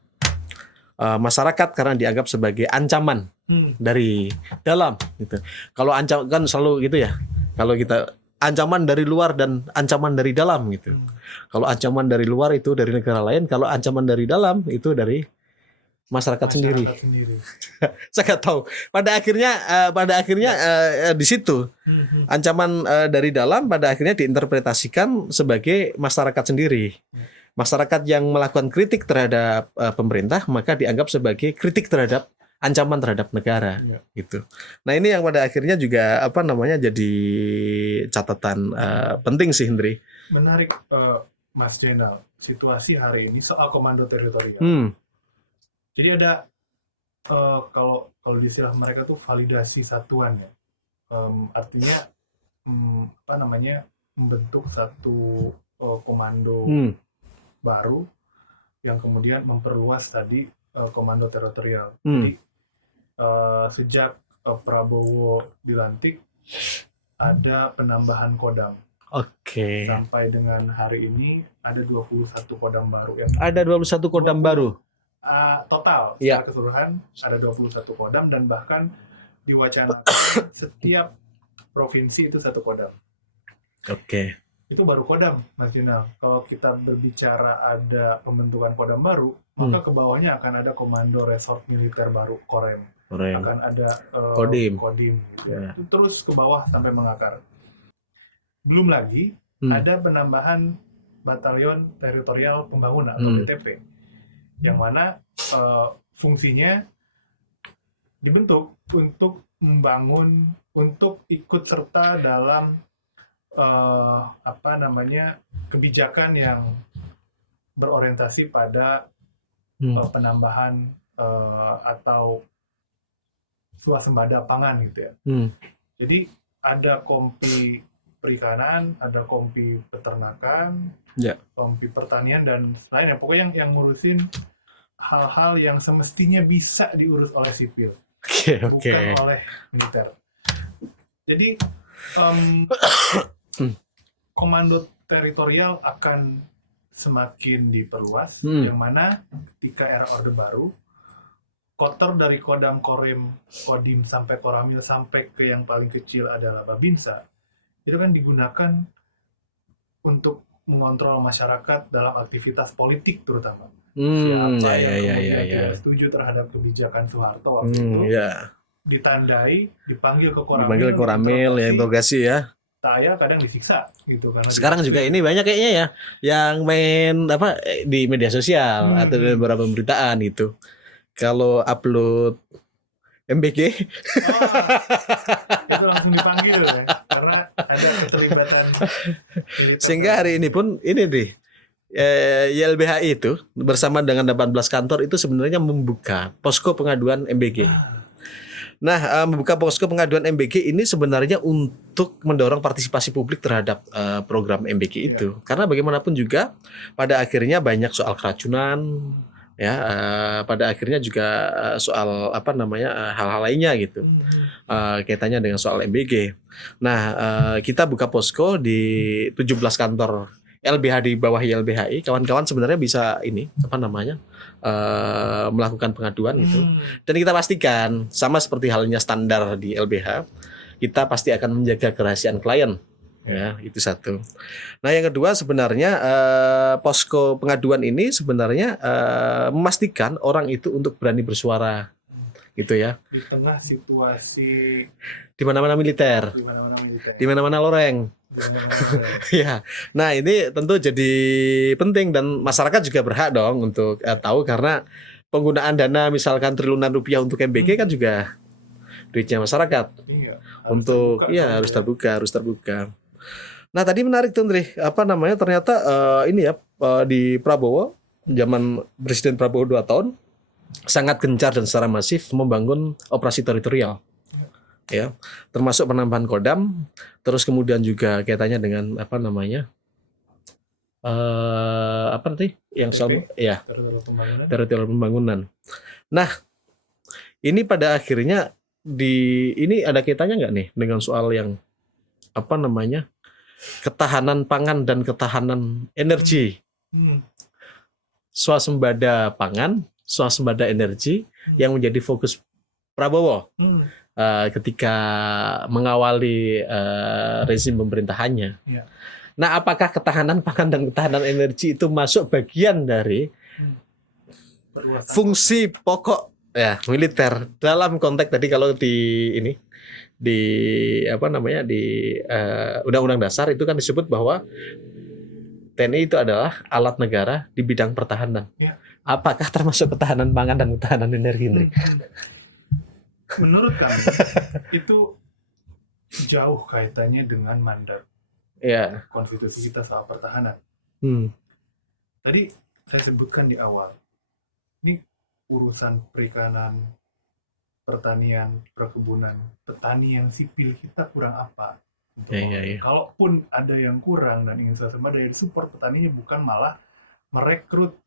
masyarakat karena dianggap sebagai ancaman dari dalam gitu. Kalau ancam kan selalu gitu ya. Kalau kita ancaman dari luar dan ancaman dari dalam gitu. Kalau ancaman dari luar itu dari negara lain, kalau ancaman dari dalam itu dari masyarakat sendiri. Saya nggak tahu. Pada akhirnya di situ ancaman dari dalam pada akhirnya diinterpretasikan sebagai masyarakat sendiri. Masyarakat yang melakukan kritik terhadap pemerintah maka dianggap sebagai kritik terhadap ancaman terhadap negara gitu. Nah, ini yang pada akhirnya juga apa namanya jadi catatan penting sih Hendri. Menarik Mas Jenal, situasi hari ini soal komando teritorial. Jadi ada kalau di istilah mereka tuh validasi satuan ya. Artinya apa namanya membentuk satu komando baru yang kemudian memperluas tadi komando teritorial. Jadi sejak Prabowo dilantik ada penambahan Kodam. Oke. Sampai dengan hari ini ada 21 Kodam baru yang ada 21 Kodam baru. Total secara keseluruhan ada 21 Kodam dan bahkan diwacanakan setiap provinsi itu satu Kodam. Oke. Itu baru Kodam, Mas Junal. Kalau kita berbicara ada pembentukan Kodam baru, maka ke bawahnya akan ada Komando Resort Militer baru, Korem. Akan ada Kodim. Gitu. Terus ke bawah sampai mengakar. Belum lagi ada penambahan Batalion Teritorial Pembangunan atau BTP. Yang mana fungsinya dibentuk untuk membangun, untuk ikut serta dalam apa namanya kebijakan yang berorientasi pada penambahan atau swasembada pangan gitu ya. Jadi ada kompi perikanan, ada kompi peternakan, kompi pertanian dan lainnya. Pokoknya yang ngurusin hal-hal yang semestinya bisa diurus oleh sipil, bukan oleh militer. Jadi komando teritorial akan semakin diperluas, yang mana ketika era Orde Baru, kotor dari Kodam, Korim, Kodim sampai Koramil sampai ke yang paling kecil adalah Babinsa, itu kan digunakan untuk mengontrol masyarakat dalam aktivitas politik terutama. Siapa yang kemudian tidak setuju terhadap kebijakan Soeharto waktu itu, ditandai, dipanggil ke Koramil, yang interogasi ya. Saya kadang disiksa gitu karena sekarang juga ini banyak kayaknya ya yang main apa di media sosial atau di beberapa pemberitaan gitu. Kalau upload MBG itu langsung dipanggil ya karena ada keterlibatan. Sehingga hari ini pun ini deh YLBHI itu bersama dengan 18 kantor itu sebenarnya membuka posko pengaduan MBG. Nah, membuka posko pengaduan MBG ini sebenarnya untuk mendorong partisipasi publik terhadap program MBG itu. Karena bagaimanapun juga pada akhirnya banyak soal keracunan, ya, pada akhirnya juga soal apa namanya hal-hal lainnya gitu, kaitannya dengan soal MBG. Nah, kita buka posko di 17 kantor LBH di bawah YLBHI. Kawan-kawan sebenarnya bisa ini apa namanya melakukan pengaduan itu, dan kita pastikan sama seperti halnya standar di LBH, kita pasti akan menjaga kerahasiaan klien. Ya, itu satu. Nah, yang kedua sebenarnya posko pengaduan ini sebenarnya memastikan orang itu untuk berani bersuara, gitu ya. Di tengah situasi Di mana-mana militer, di mana-mana militer, di mana-mana loreng. di mana-mana Ya, nah ini tentu jadi penting dan masyarakat juga berhak dong untuk tahu karena penggunaan dana misalkan triliunan rupiah untuk MBG kan juga duitnya masyarakat. iya, Untuk terbuka dong, harus ya. terbuka, harus terbuka. Nah tadi menarik tuh Ndri, apa namanya ternyata ini ya di Prabowo zaman Presiden Prabowo 2 tahun sangat gencar dan secara masif membangun operasi teritorial, ya, termasuk penambahan Kodam, terus kemudian juga kaitannya dengan apa namanya apa nanti yang selalu ya Teritorial pembangunan. teritorial pembangunan. Nah ini pada akhirnya ini ada kaitannya nggak nih dengan soal yang apa namanya ketahanan pangan dan ketahanan energi, Hmm. swasembada pangan, swasembada energi yang menjadi fokus Prabowo Hmm. ketika mengawali rezim pemerintahannya. Ya. Nah, apakah ketahanan pangan dan ketahanan energi itu masuk bagian dari Perluasan. fungsi pokok ya militer dalam konteks tadi kalau di apa namanya di Undang-Undang Dasar itu kan disebut bahwa TNI itu adalah alat negara di bidang pertahanan. Ya. Apakah termasuk ketahanan pangan dan ketahanan energi ini? Menurut kami itu jauh kaitannya dengan mandat Ya. konstitusi kita soal pertahanan. Hmm. Tadi saya sebutkan di awal, ini urusan perikanan, pertanian, perkebunan, petani yang sipil kita kurang apa? Ya. Kalaupun ada yang kurang dan ingin swasembada, ya support petaninya, bukan malah merekrut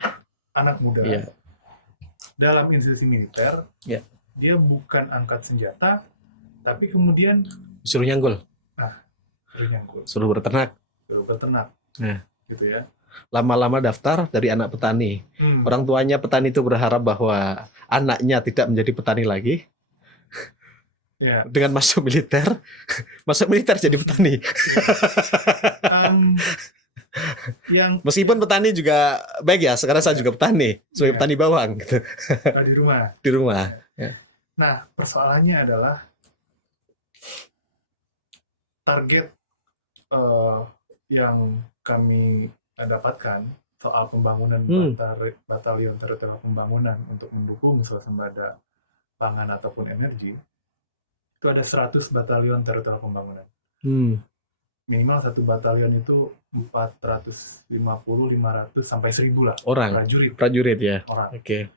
anak muda. Ya. Dalam institusi militer, Ya. dia bukan angkat senjata, tapi kemudian Suruh nyanggul, nyangkut, suruh berternak. beternak, Ya. gitu ya. Lama-lama daftar dari anak petani. Orang tuanya petani itu berharap bahwa anaknya tidak menjadi petani lagi. Ya. Dengan masuk militer jadi petani. Yang Meskipun petani juga baik ya, sekarang saya juga petani, sebagai Ya. petani bawang gitu di rumah. di rumah. Nah, persoalannya adalah target yang kami dapatkan soal pembangunan batalion teritorial pembangunan untuk mendukung swasembada pangan ataupun energi, itu ada 100 batalion teritorial pembangunan. Minimal satu batalion itu 450, 500 sampai 1000 lah Orang prajurit ya. orang. Oke.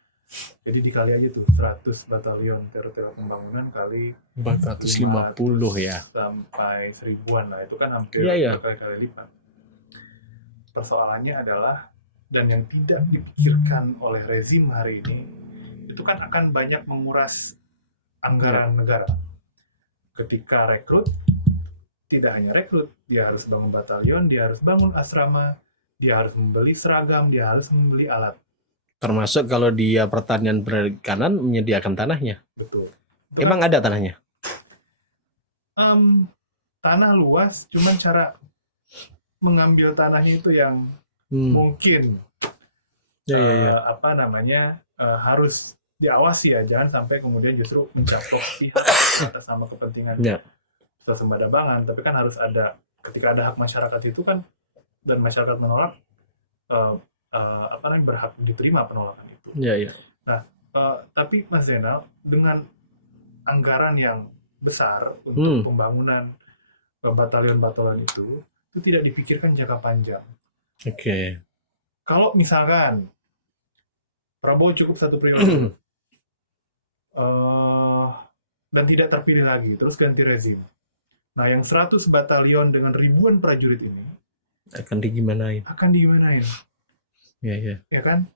Jadi dikali aja tuh 100 batalion teritorial pembangunan kali 450 ya. sampai 1000-an lah, itu kan hampir Iya. berkali-kali lipat. Persoalannya adalah, dan yang tidak dipikirkan oleh rezim hari ini, itu kan akan banyak menguras anggaran negara. Ketika rekrut, tidak hanya rekrut, dia harus bangun batalion, dia harus bangun asrama, dia harus membeli seragam, dia harus membeli alat. Termasuk kalau dia pertanian perikanan menyediakan tanahnya. Betul. Emang ada tanahnya? Tanah luas, cuman cara mengambil tanahnya itu yang mungkin harus diawasi ya, jangan sampai kemudian justru mencaplok pihak atas nama kepentingan swasembada pangan. Tapi kan harus ada, ketika ada hak masyarakat itu kan, dan masyarakat menolak, berhak diterima penolakan itu. Iya. Nah, tapi Mas Zainal, dengan anggaran yang besar untuk pembangunan batalion-batalion itu tidak dipikirkan jangka panjang. Oke. Kalau misalkan Prabowo cukup 1 periode dan tidak terpilih lagi, terus ganti rezim. Nah, yang 100 batalion dengan ribuan prajurit ini akan digimanain? Iya. Ya kan?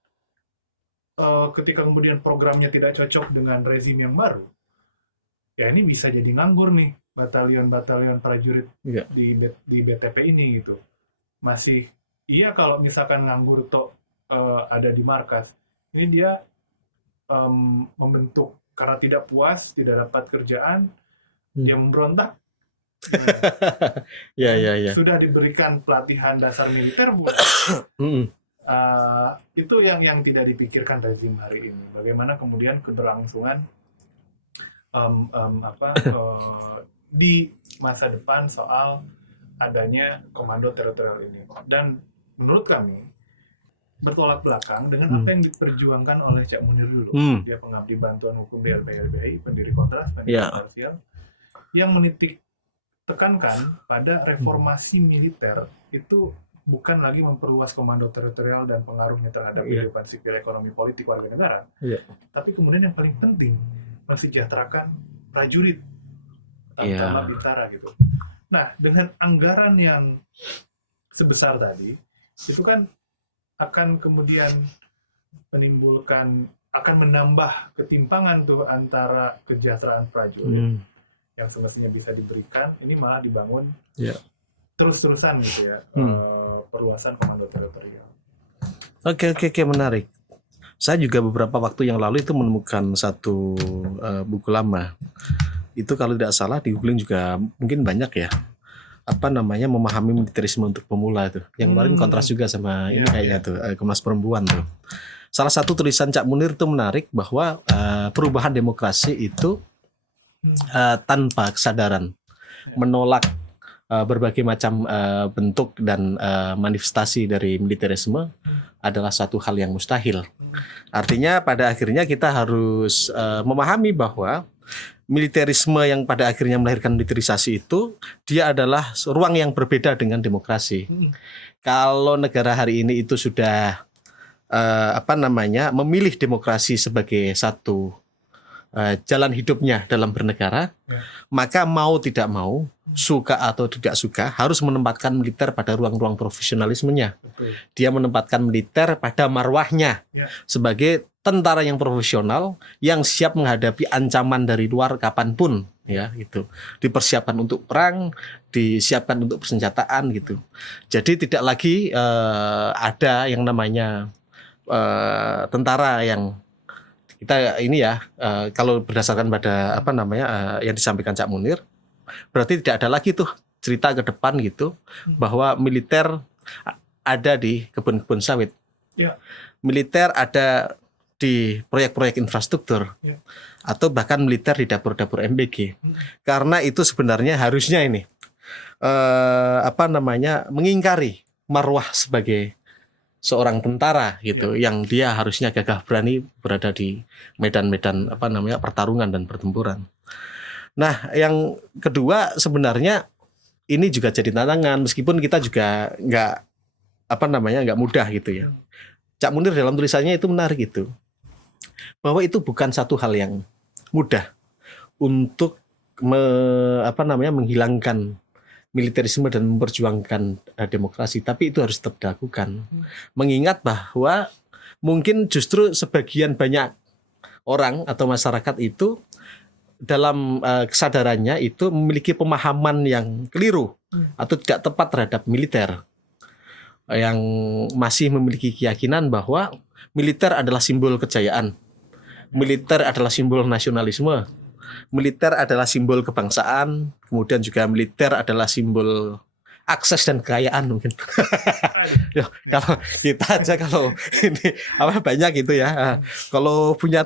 Ketika kemudian programnya tidak cocok dengan rezim yang baru, ya ini bisa jadi nganggur nih batalion-batalion prajurit di BTP ini gitu. Masih iya kalau misalkan nganggur ada di markas. Ini dia membentuk karena tidak puas, tidak dapat kerjaan, dia memberontak, Ya, ya, ya. Sudah diberikan pelatihan dasar militer bukan? Mm-mm. Itu yang tidak dipikirkan rezim hari ini. Bagaimana kemudian keberlangsungan di masa depan soal adanya komando teritorial ini. Dan menurut kami bertolak belakang dengan apa yang diperjuangkan oleh Cak Munir dulu. Dia pengabdi bantuan hukum di LPLBI, pendiri Kontras, pendiri Parsial, yang menitik tekankan pada reformasi militer itu bukan lagi memperluas komando teritorial dan pengaruhnya terhadap kehidupan sipil, ekonomi, politik warga negara, tapi kemudian yang paling penting mensejahterakan prajurit, terutama bintara gitu. Nah, dengan anggaran yang sebesar tadi, itu kan akan kemudian akan menambah ketimpangan tuh antara kesejahteraan prajurit yang semestinya bisa diberikan, ini malah dibangun terus-terusan gitu ya, perluasan komando teritorial. Oke, menarik. Saya juga beberapa waktu yang lalu itu menemukan satu buku lama. Itu kalau tidak salah di googling juga mungkin banyak ya. Apa namanya, memahami militerisme untuk pemula itu. Yang kemarin kontras juga sama ini kayaknya tuh, Komnas Perempuan tuh. Salah satu tulisan Cak Munir itu menarik bahwa perubahan demokrasi itu tanpa kesadaran menolak berbagai macam bentuk dan manifestasi dari militerisme adalah satu hal yang mustahil. Artinya pada akhirnya kita harus memahami bahwa militerisme yang pada akhirnya melahirkan militerisasi itu dia adalah ruang yang berbeda dengan demokrasi. Kalau negara hari ini itu sudah memilih demokrasi sebagai satu jalan hidupnya dalam bernegara, maka mau tidak mau, suka atau tidak suka, harus menempatkan militer pada ruang-ruang profesionalismenya. Dia menempatkan militer pada marwahnya sebagai tentara yang profesional yang siap menghadapi ancaman dari luar kapanpun, ya gitu. Dipersiapkan untuk perang, disiapkan untuk persenjataan gitu. Jadi tidak lagi ada yang namanya tentara yang kita ini ya, kalau berdasarkan pada yang disampaikan Cak Munir, berarti tidak ada lagi tuh cerita ke depan gitu bahwa militer ada di kebun-kebun sawit, militer ada di proyek-proyek infrastruktur, atau bahkan militer di dapur-dapur MBG. Karena itu sebenarnya harusnya ini mengingkari marwah sebagai seorang tentara gitu, yang dia harusnya gagah berani berada di medan-medan pertarungan dan pertempuran. Nah, yang kedua sebenarnya ini juga jadi tantangan, meskipun kita juga nggak mudah gitu ya. Cak Munir dalam tulisannya itu menarik itu, bahwa itu bukan satu hal yang mudah untuk menghilangkan militerisme dan memperjuangkan demokrasi, tapi itu harus tetap dilakukan. Mengingat bahwa mungkin justru sebagian banyak orang atau masyarakat itu dalam kesadarannya itu memiliki pemahaman yang keliru atau tidak tepat terhadap militer, yang masih memiliki keyakinan bahwa militer adalah simbol kejayaan, militer adalah simbol nasionalisme, militer adalah simbol kebangsaan, kemudian juga militer adalah simbol akses dan kekayaan mungkin. Ya, kalau kita aja kalau ini banyak gitu ya. Kalau punya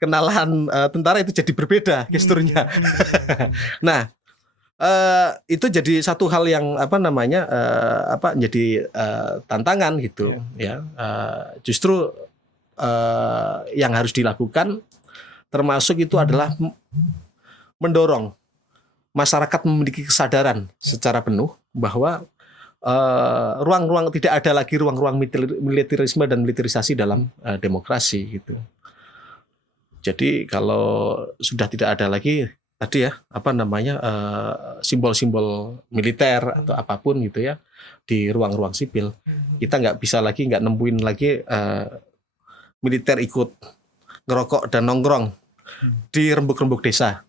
kenalan tentara itu jadi berbeda gesturnya. Nah, itu jadi satu hal yang jadi tantangan gitu ya. Justru yang harus dilakukan termasuk itu adalah mendorong masyarakat memiliki kesadaran secara penuh bahwa ruang-ruang tidak ada lagi ruang-ruang militerisme dan militerisasi dalam demokrasi gitu. Jadi kalau sudah tidak ada lagi tadi ya simbol-simbol militer atau apapun gitu ya di ruang-ruang sipil, kita nggak nemuin lagi militer ikut ngerokok dan nongkrong di rembuk-rembuk desa.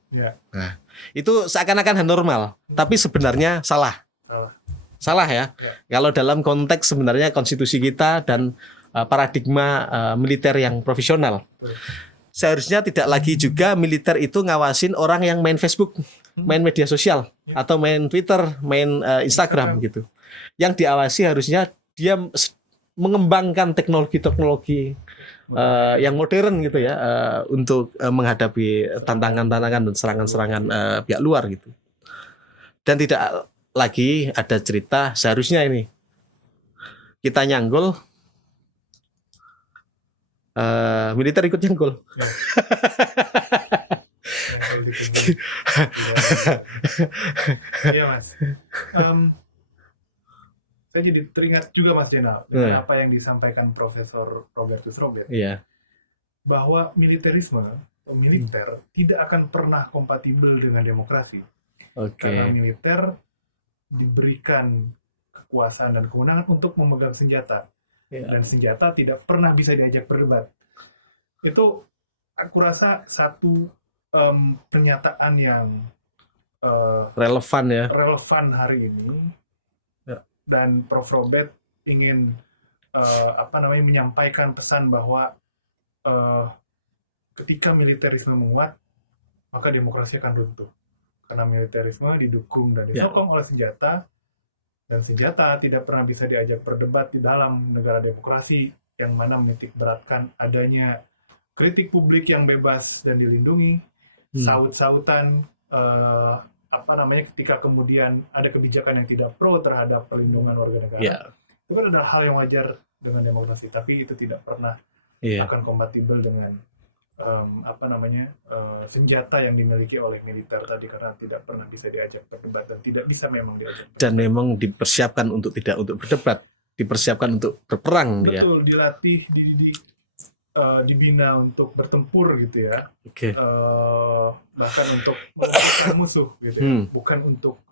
Nah, itu seakan-akan normal, tapi sebenarnya salah ya. Kalau dalam konteks sebenarnya konstitusi kita dan paradigma militer yang profesional, seharusnya tidak lagi juga militer itu ngawasin orang yang main Facebook main media sosial atau main Twitter, main Instagram gitu. Yang diawasi harusnya dia mengembangkan teknologi-teknologi yang modern gitu ya, untuk menghadapi tantangan-tantangan dan serangan-serangan pihak luar gitu. Dan tidak lagi ada cerita seharusnya ini kita nyanggol, militer ikut nyanggol. Ya. Ya, kalau gitu, tidak. Iya Mas. Saya jadi teringat juga Mas Jenal dengan apa yang disampaikan Profesor Robertus Robert, Iya. bahwa militerisme atau militer tidak akan pernah kompatibel dengan demokrasi. Karena militer diberikan kekuasaan dan kewenangan untuk memegang senjata. Dan senjata tidak pernah bisa diajak berdebat. Itu aku rasa satu pernyataan yang relevan hari ini. Dan Prof. Robert ingin menyampaikan pesan bahwa ketika militerisme menguat, maka demokrasi akan runtuh. Karena militerisme didukung dan disokong oleh senjata, dan senjata tidak pernah bisa diajak berdebat di dalam negara demokrasi yang mana menitik beratkan adanya kritik publik yang bebas dan dilindungi, saut-sautan, ketika kemudian ada kebijakan yang tidak pro terhadap perlindungan warga negara. Itu kan adalah hal yang wajar dengan demokrasi, tapi itu tidak pernah akan kompatibel dengan senjata yang dimiliki oleh militer tadi, karena tidak pernah bisa diajak berdebat dan tidak bisa memang diajak berdebat. Dan memang dipersiapkan untuk tidak untuk berdebat, dipersiapkan untuk berperang. Betul, dilatih, dididik, dibina untuk bertempur gitu ya. Bahkan untuk melumpuhkan musuh gitu ya. Bukan untuk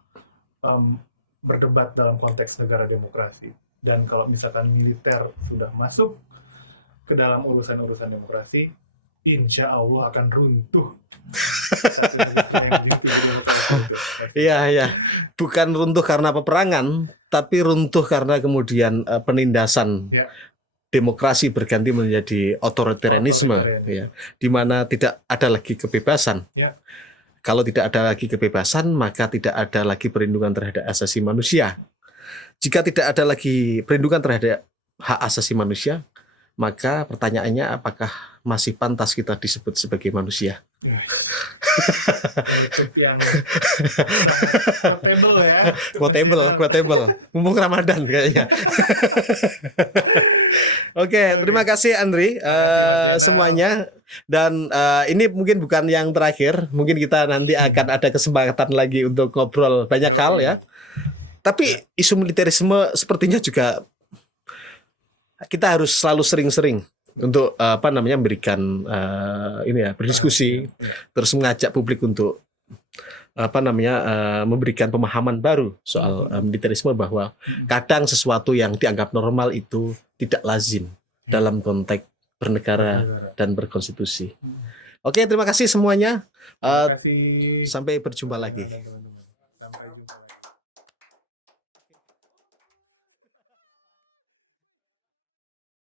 berdebat dalam konteks negara demokrasi. Dan kalau misalkan militer sudah masuk ke dalam urusan-urusan demokrasi, insya Allah akan runtuh. Iya. Bukan runtuh karena peperangan, tapi runtuh karena kemudian penindasan. Demokrasi berganti menjadi otoritarianisme, ya, di mana tidak ada lagi kebebasan. Kalau tidak ada lagi kebebasan, maka tidak ada lagi perlindungan terhadap hak asasi manusia. Jika tidak ada lagi perlindungan terhadap hak asasi manusia, maka pertanyaannya apakah masih pantas kita disebut sebagai manusia? Yang quotable. Mumpung Ramadan kayaknya. Oke, terima kasih Andri semuanya. Dan ini mungkin bukan yang terakhir. Mungkin kita nanti akan ada kesempatan lagi untuk ngobrol banyak hal ya. Tapi isu militerisme sepertinya juga kita harus selalu sering-sering untuk memberikan berdiskusi, terus mengajak publik untuk memberikan pemahaman baru soal militerisme, bahwa kadang sesuatu yang dianggap normal itu tidak lazim dalam konteks bernegara dan berkonstitusi. Oke, terima kasih semuanya. Sampai berjumpa lagi.